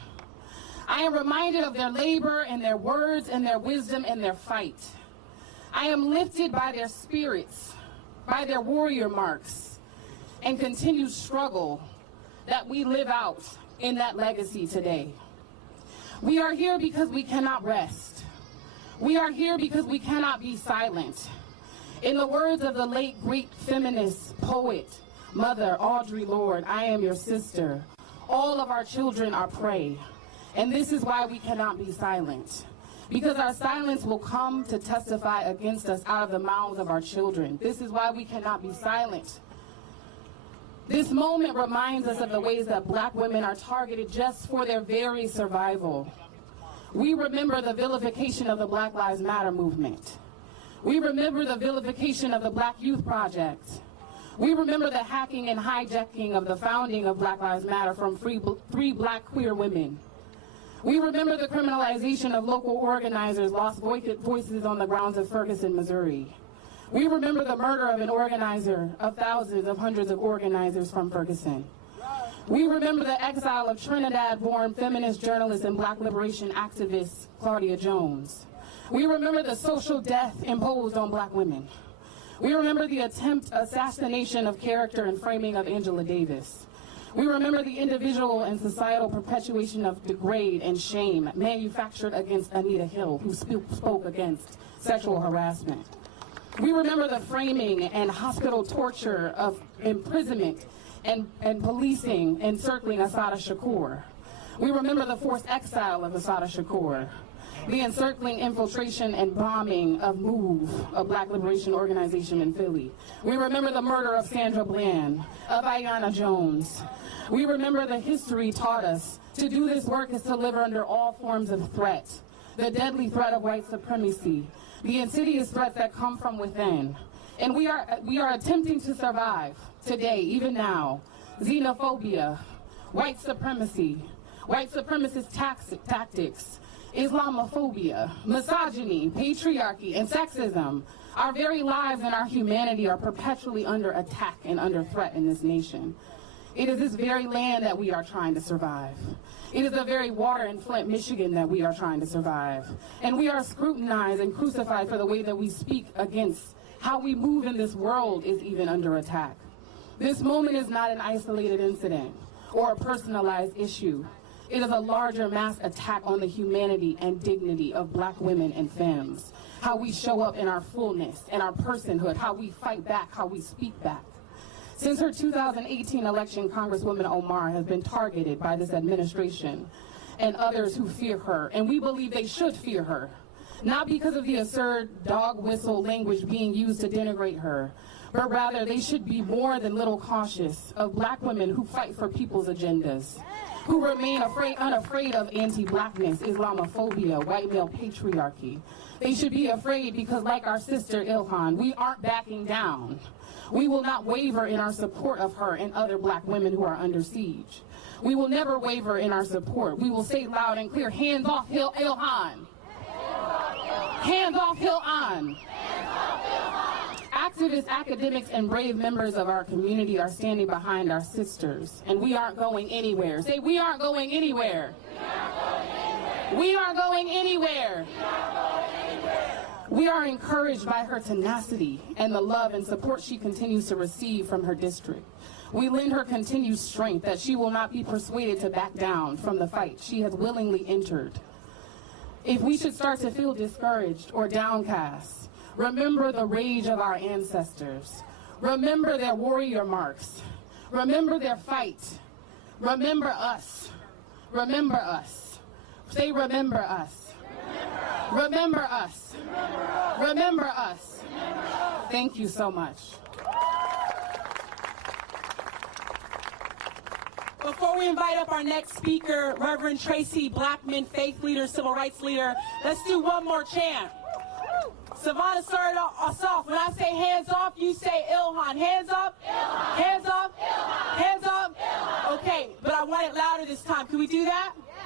I am reminded of their labor and their words and their wisdom and their fight. I am lifted by their spirits, by their warrior marks, and continued struggle that we live out in that legacy today. We are here because we cannot rest. We are here because we cannot be silent. In the words of the late great feminist poet, Mother Audre Lorde, I am your sister. All of our children are prey. And this is why we cannot be silent. Because our silence will come to testify against us out of the mouths of our children. This is why we cannot be silent. This moment reminds us of the ways that Black women are targeted just for their very survival. We remember the vilification of the Black Lives Matter movement. We remember the vilification of the Black Youth Project. We remember the hacking and hijacking of the founding of Black Lives Matter from three Black queer women. We remember the criminalization of local organizers lost voices on the grounds of Ferguson, Missouri. We remember the murder of an organizer, of thousands of hundreds of organizers from Ferguson. We remember the exile of Trinidad-born feminist journalist and Black liberation activist Claudia Jones. We remember the social death imposed on Black women. We remember the attempted assassination of character and framing of Angela Davis. We remember the individual and societal perpetuation of degrade and shame manufactured against Anita Hill, who spoke against sexual harassment. We remember the framing and hospital torture of imprisonment and policing encircling Assata Shakur. We remember the forced exile of Assata Shakur, the encircling infiltration and bombing of MOVE, a Black liberation organization in Philly. We remember the murder of Sandra Bland, of Aiyana Jones. We remember the history taught us to do this work is to live under all forms of threat, the deadly threat of white supremacy, the insidious threats that come from within. And we are attempting to survive today, even now, xenophobia, white supremacy, white supremacist tactics, Islamophobia, misogyny, patriarchy, and sexism. Our very lives and our humanity are perpetually under attack and under threat in this nation. It is this very land that we are trying to survive. It is the very water in Flint, Michigan that we are trying to survive. And we are scrutinized and crucified for the way that we speak against how we move in this world is even under attack. This moment is not an isolated incident or a personalized issue. It is a larger mass attack on the humanity and dignity of Black women and femmes, how we show up in our fullness and our personhood, how we fight back, how we speak back. Since her 2018 election, Congresswoman Omar has been targeted by this administration and others who fear her, and we believe they should fear her, not because of the absurd dog whistle language being used to denigrate her, but rather they should be more than little cautious of Black women who fight for people's agendas, who remain unafraid of anti-Blackness, Islamophobia, white male patriarchy. They should be afraid because, like our sister Ilhan, we aren't backing down. We will not waver in our support of her and other Black women who are under siege. We will never waver in our support. We will say loud and clear, hands off Ilhan. Hands off Ilhan. activists, academics, and brave members of our community are standing behind our sisters, and we aren't going anywhere. Say, we aren't going anywhere. We aren't going anywhere. We are encouraged by her tenacity and the love and support she continues to receive from her district. We lend her continued strength that she will not be persuaded to back down from the fight she has willingly entered. If we should start to feel discouraged or downcast, remember the rage of our ancestors. Remember their warrior marks. Remember their fight. Remember us. Remember us. Say, remember us. Remember us. Remember us. Thank you so much. Before we invite up our next speaker, Reverend Tracy Blackman, faith leader, civil rights leader, let's do one more chant. Savannah started us off. When I say hands off, you say Ilhan. Hands up. Ilhan. Hands up. Ilhan. Hands up. Ilhan. Okay, but I want it louder this time. Can we do that? Yes.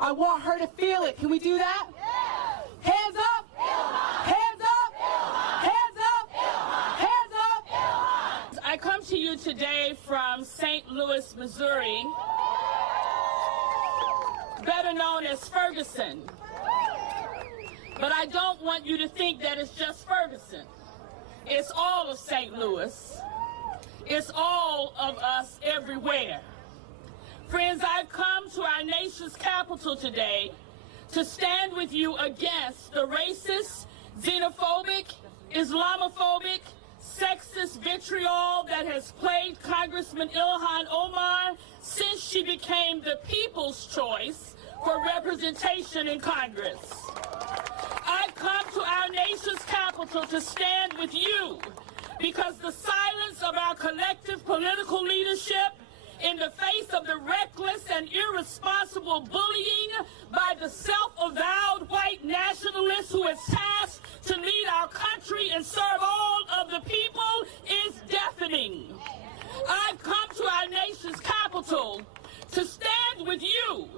I want her to feel it. Can we do that? Yes. Hands up. Ilhan. Hands up. Ilhan. Hands up. Ilhan. Hands up. Ilhan. I come to you today from St. Louis, Missouri, better known as Ferguson. But I don't want you to think that it's just Ferguson. It's all of St. Louis. It's all of us everywhere. Friends, I've come to our nation's capital today to stand with you against the racist, xenophobic, Islamophobic, sexist vitriol that has plagued Congressman Ilhan Omar since she became the people's choice for representation in Congress. I've come to our nation's capital to stand with you because the silence of our collective political leadership in the face of the reckless and irresponsible bullying by the self-avowed white nationalist who is tasked to lead our country and serve all of the people is deafening. I've come to our nation's capital to stand with you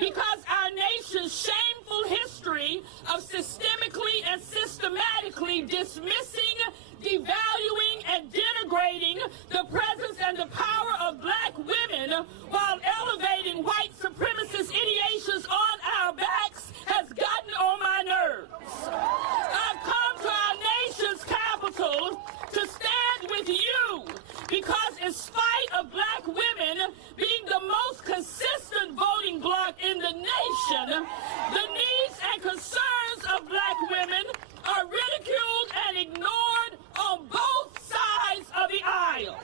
because our nation's shameful history of systemically and systematically dismissing, devaluing, and denigrating the presence and the power of black women while elevating white supremacist ideations on our backs has gotten on my nerves. I've come to our nation's capital to stand with you because in spite of black women being the most consistent voting bloc in the nation, the needs and concerns of black women are ridiculed and ignored on both sides of the aisle.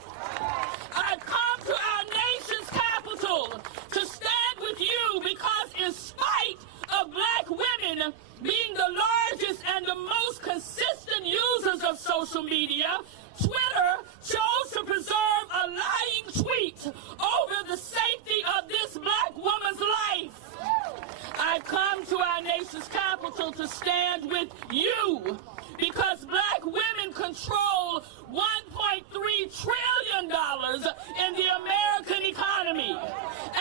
I've come to our nation's capital to stand with you because in spite of black women being the largest and the most consistent users of social media, Twitter chose to preserve a lying tweet over the safety of this black woman's life. I've come to our nation's capital to stand with you because black women control $1.3 trillion in the American economy.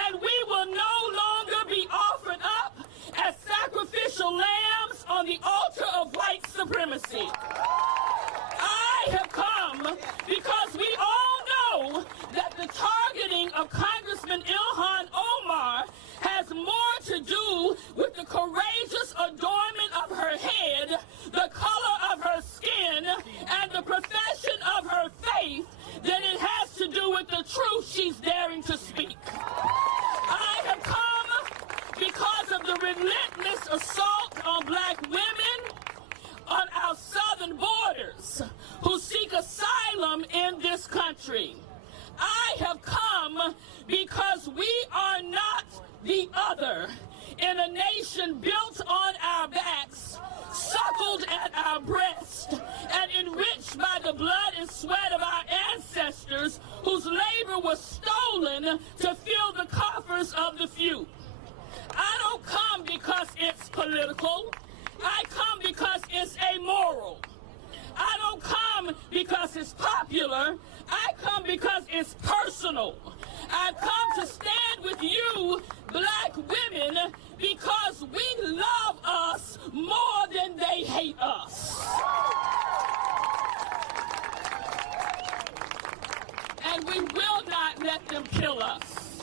And we will no longer be offered up as sacrificial lambs on the altar of white supremacy. I have come because we all know that the targeting of Congressman Ilhan Omar has more to do with the courageous adornment of her head, the color of her skin, and the profession of her faith than it has to do with the truth she's daring to speak. I have come because of the relentless assault on black women on our southern borders who seek asylum in this country. I have come because we are not the other in a nation built on our backs, suckled at our breast, and enriched by the blood and sweat of our ancestors whose labor was stolen to fill the coffers of the few. I don't come because it's political. I come because it's amoral. I don't come because it's popular. I come because it's personal. I've come to stand with you, black women, because we love us more than they hate us. let them kill us.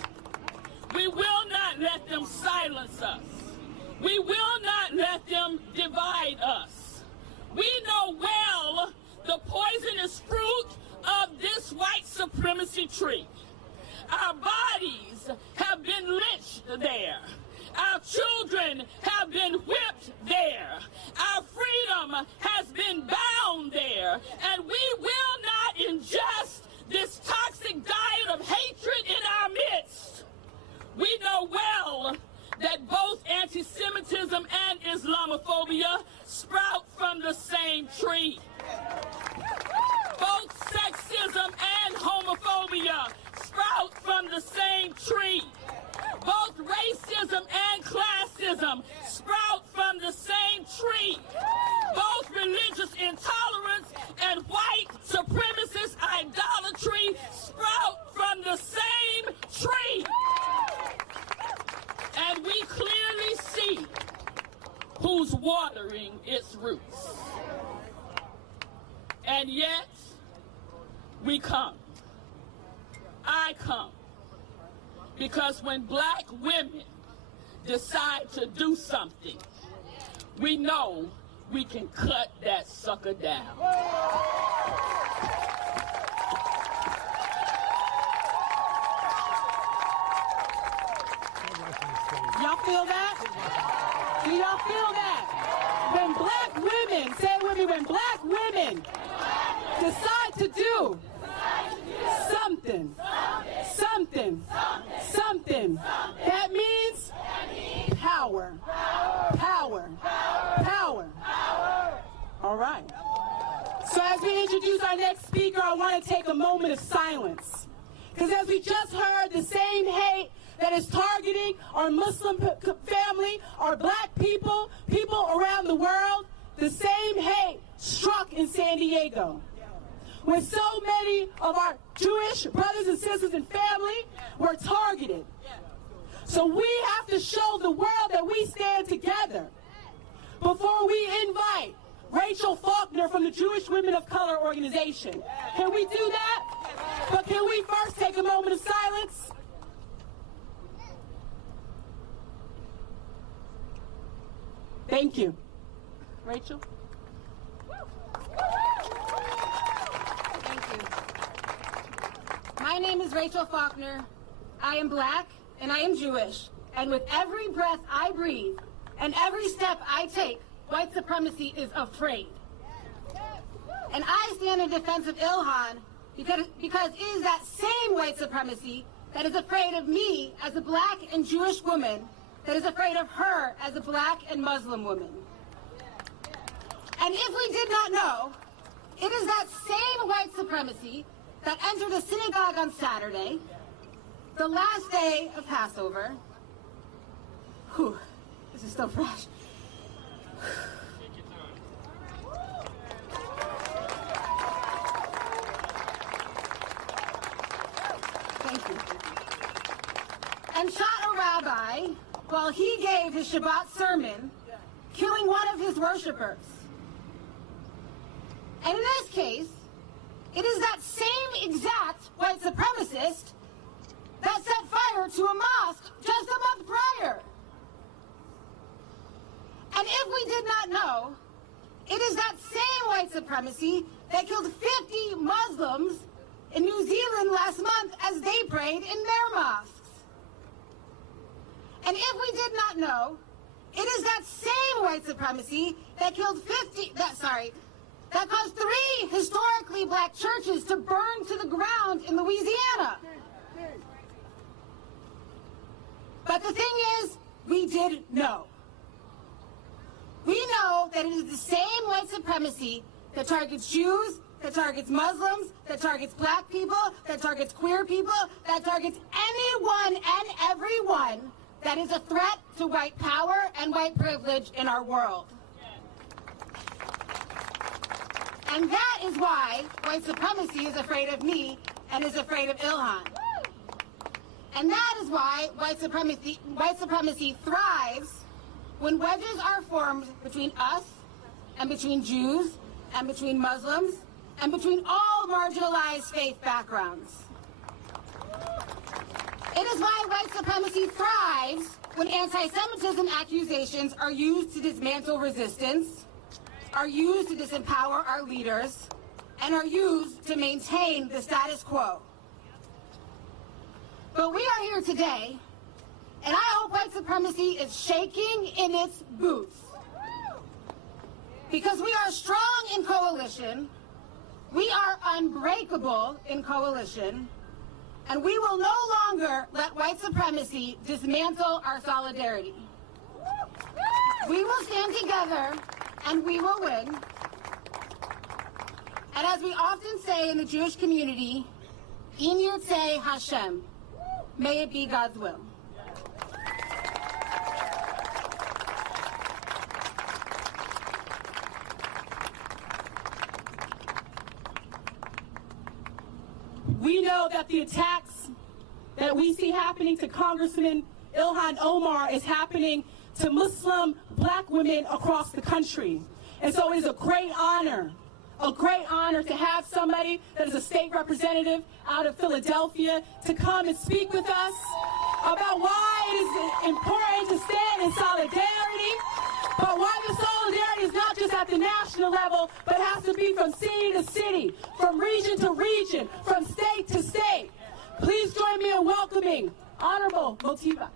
We will not let them silence us. We will not let them divide us. We know well the poisonous fruit of this white supremacy tree. Our bodies have been lynched there. Our children have been whipped there. Our freedom has been bound there. And we will not ingest this toxic diet of hatred in our midst. We know well that both anti-Semitism and Islamophobia sprout from the same tree. Both sexism and homophobia sprout from the same tree. Both racism and classism sprout from the same tree. Both religious intolerance and white supremacist idolatry sprout from the same tree. And we clearly see who's watering its roots. And yet, we come. I come. Because when black women decide to do something, we know we can cut that sucker down. Y'all feel that? Do y'all feel that? When black women, say it with me, when black women decide to do something, that means power. All right. So as we introduce our next speaker, I want to take a moment of silence. Because as we just heard, the same hate that is targeting our Muslim family, our black people, people around the world, the same hate struck in San Diego, when so many of our Jewish brothers and sisters and family were targeted. So we have to show the world that we stand together before we invite Rachel Faulkner from the Jewish Women of Color organization. Can we do that? But can we first take a moment of silence? Thank you. Rachel? Thank you. My name is Rachel Faulkner. I am black and I am Jewish. And with every breath I breathe and every step I take, white supremacy is afraid. And I stand in defense of Ilhan because it is that same white supremacy that is afraid of me as a black and Jewish woman, that is afraid of her as a black and Muslim woman. And if we did not know, it is that same white supremacy that entered a synagogue on Saturday, the last day of Passover. Whew, this is still fresh. Thank you. And shot a rabbi while he gave his Shabbat sermon, killing one of his worshipers. And in this case, it is that same exact white supremacist that set fire to a mosque just a month prior. And if we did not know, it is that same white supremacy that killed 50 Muslims in New Zealand last month as they prayed in their mosques. And if we did not know, it is that same white supremacy that killed that caused 3 historically black churches to burn to the ground in Louisiana. But the thing is, we did know. We know that it is the same white supremacy that targets Jews, that targets Muslims, that targets black people, that targets queer people, that targets anyone and everyone that is a threat to white power and white privilege in our world. And that is why white supremacy is afraid of me and is afraid of Ilhan. And that is why white supremacy thrives when wedges are formed between us and between Jews and between Muslims and between all marginalized faith backgrounds. is why white supremacy thrives when anti-Semitism accusations are used to dismantle resistance, are used to disempower our leaders, and are used to maintain the status quo. But we are here today, and I hope white supremacy is shaking in its boots. Because we are strong in coalition, we are unbreakable in coalition, and we will no longer let white supremacy dismantle our solidarity. We will stand together, and we will win. And as we often say in the Jewish community, In Yirtzeh Hashem, may it be God's will. We know that the attacks that we see happening to Congressman Ilhan Omar is happening to Muslim black women across the country. And so it is a great honor to have somebody that is a state representative out of Philadelphia to come and speak with us about why it is important to stand in solidarity, but why the solidarity is not just at the national level, but has to be from city to city, from region to region, from state to state. Please join me in welcoming Honorable Motiva.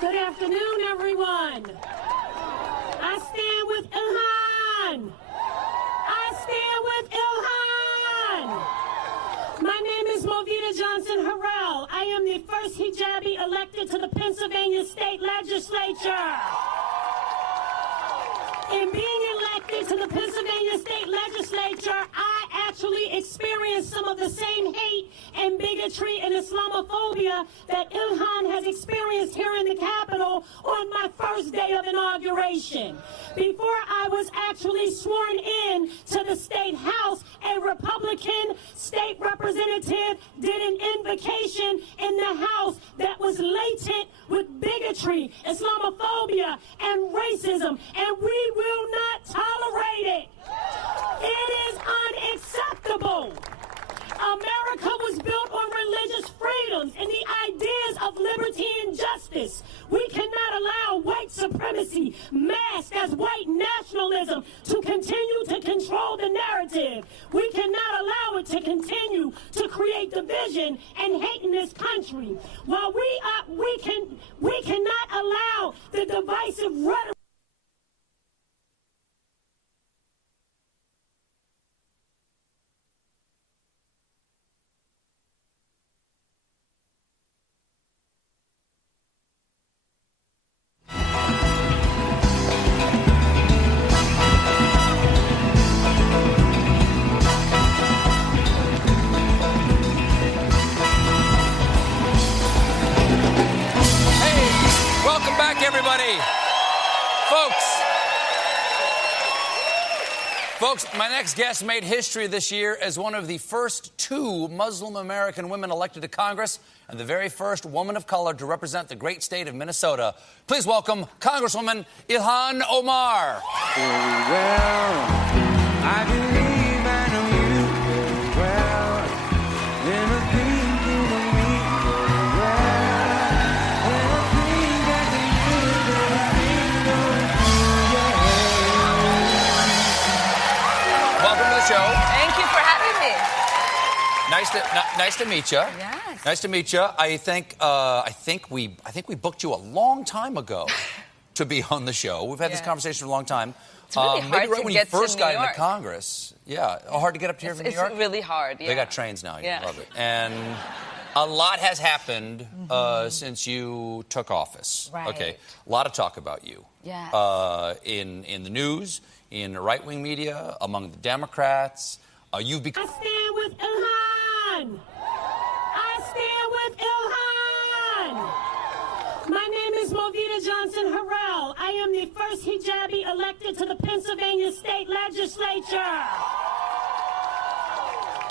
Good afternoon, everyone. I stand with Ilhan. I stand with Ilhan. My name is Movita Johnson Harrell. I am the first hijabi elected to the Pennsylvania State Legislature. In being elected to the Pennsylvania State Legislature, I actually experienced some of the same hate and bigotry and Islamophobia that Ilhan has experienced here in the Capitol on my first day of inauguration. Before I was actually sworn in to the State House, a Republican state representative did an invocation in the House that was latent with bigotry, Islamophobia, and racism, and we will not tolerate it. It is unacceptable. America was built on religious freedoms and the ideas of liberty and justice. We cannot allow white supremacy, masked as white nationalism, to continue to control the narrative. We cannot allow it to continue to create division and hate in this country. While we cannot allow the divisive rhetoric. Everybody. Folks, my next guest made history this year as one of the first 2 Muslim American women elected to Congress and the very first woman of color to represent the great state of Minnesota. Please welcome Congresswoman Ilhan Omar. Well, I believe I know you very well. And I think you know me very well. And I think I can do everything on you, yeah. Welcome to the show. Thank you for having me. Nice to meet you. Yes. Nice to meet you. I think we booked you a long time ago to be on the show. We've had this conversation for a long time. It's really hard maybe right to when get you first to got New York. into Congress. Yeah, hard to get up here from New York. It's really hard. Yeah. They got trains now. You Yeah. love it. And a lot has happened since you took office. Right. Okay, a lot of talk about you. Yes. In the news, in right-wing media, among the Democrats. You've become. I stand with Ilhan. I stand with Ilhan. My name is Movita Johnson Harrell. I am the first hijabi elected to the Pennsylvania State Legislature.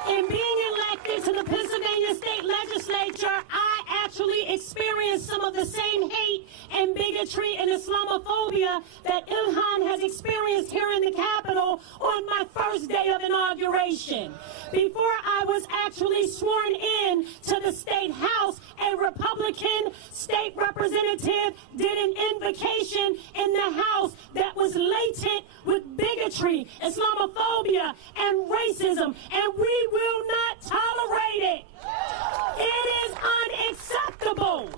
In being elected to the Pennsylvania State Legislature, I actually experienced some of the same hate and bigotry and Islamophobia that Ilhan has experienced here in the Capitol on my first day of inauguration. Before I was actually sworn in to the State House, a Republican state representative did an invocation in the House that was latent with bigotry, Islamophobia, and racism, and we will not tolerate it. It is unacceptable.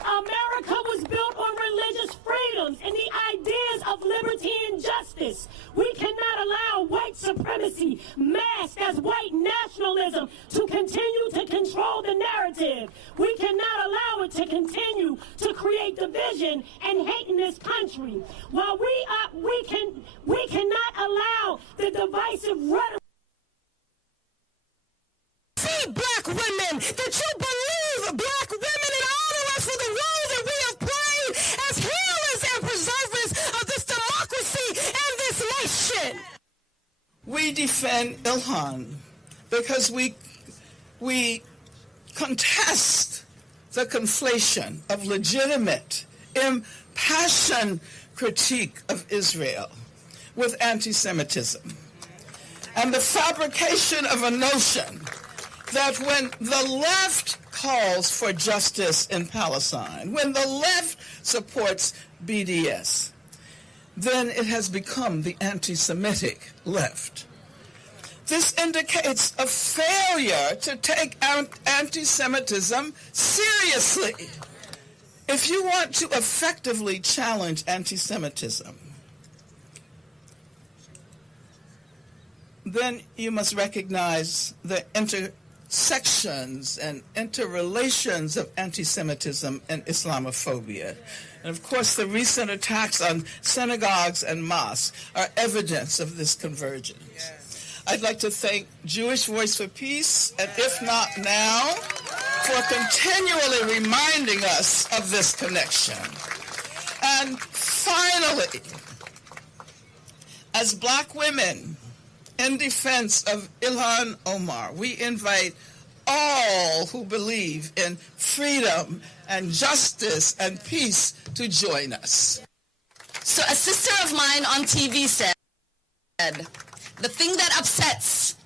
America was built on religious freedoms and the ideas of liberty and justice. We cannot allow white supremacy, masked as white nationalism, to continue to control the narrative. We cannot allow it to continue to create division and hate in this country. While we cannot allow the divisive rhetoric. See, black women, that you believe black women and honor us for the role that we have played as healers and preservers of this democracy and this nation. We defend Ilhan because we contest the conflation of legitimate, impassioned critique of Israel with anti-Semitism and the fabrication of a notion that when the left calls for justice in Palestine, when the left supports BDS, then it has become the anti-Semitic left. This indicates a failure to take anti-Semitism seriously. If you want to effectively challenge anti-Semitism, then you must recognize the intersections and interrelations of anti-Semitism and Islamophobia. And of course, the recent attacks on synagogues and mosques are evidence of this convergence. I'd like to thank Jewish Voice for Peace, and If Not Now, for continually reminding us of this connection. And finally, as black women in defense of Ilhan Omar, we invite all who believe in freedom and justice and peace to join us. So a sister of mine on TV said, the thing that upsets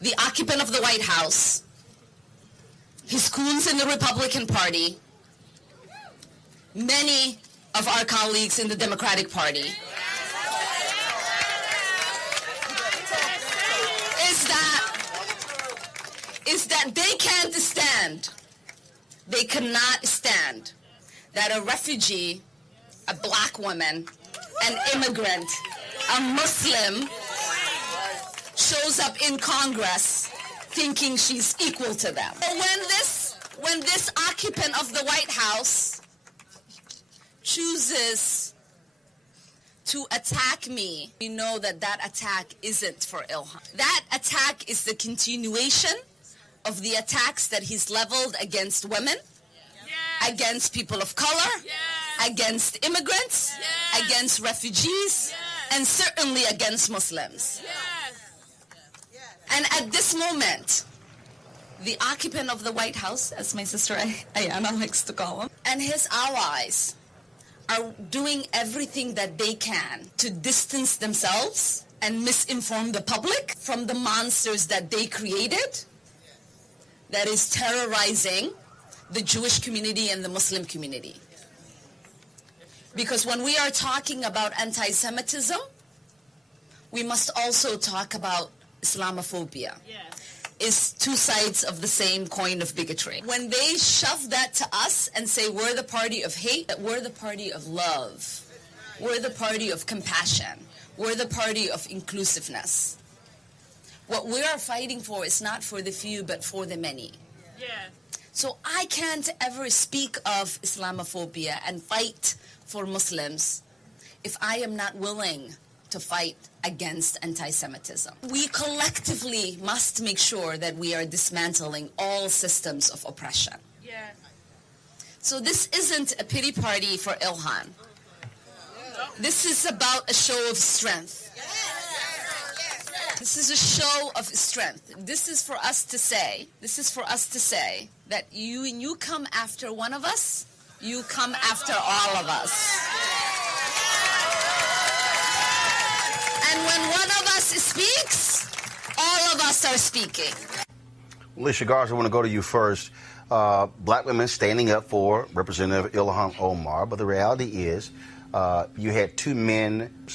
the occupant of the White House, his goons in the Republican Party, many of our colleagues in the Democratic Party, is that they can't stand, they cannot stand that a refugee, a black woman, an immigrant, a Muslim shows up in Congress thinking she's equal to them. But when this occupant of the White House chooses to attack me, we know that that attack isn't for Ilhan. That attack is the continuation of the attacks that he's leveled against women, against people of color, against immigrants, against refugees, and certainly against Muslims. And at this moment, the occupant of the White House, as my sister Ayana likes to call him, and his allies are doing everything that they can to distance themselves and misinform the public from the monsters that they created that is terrorizing the Jewish community and the Muslim community. Because when we are talking about anti-Semitism, we must also talk about Islamophobia. It's two sides of the same coin of bigotry. When they shove that to us and say we're the party of hate, we're the party of love, we're the party of compassion, we're the party of inclusiveness. What we are fighting for is not for the few, but for the many. So I can't ever speak of Islamophobia and fight for Muslims if I am not willing to fight against anti-Semitism. We collectively must make sure that we are dismantling all systems of oppression. So this isn't a pity party for Ilhan. This is about a show of strength. This is a show of strength. This is for us to say that when you come after one of us, you come after all of us. And when one of us speaks, all of us are speaking. Alicia Garza, I want to go to you first. Black women standing up for Representative Ilhan Omar, but the reality is you had two men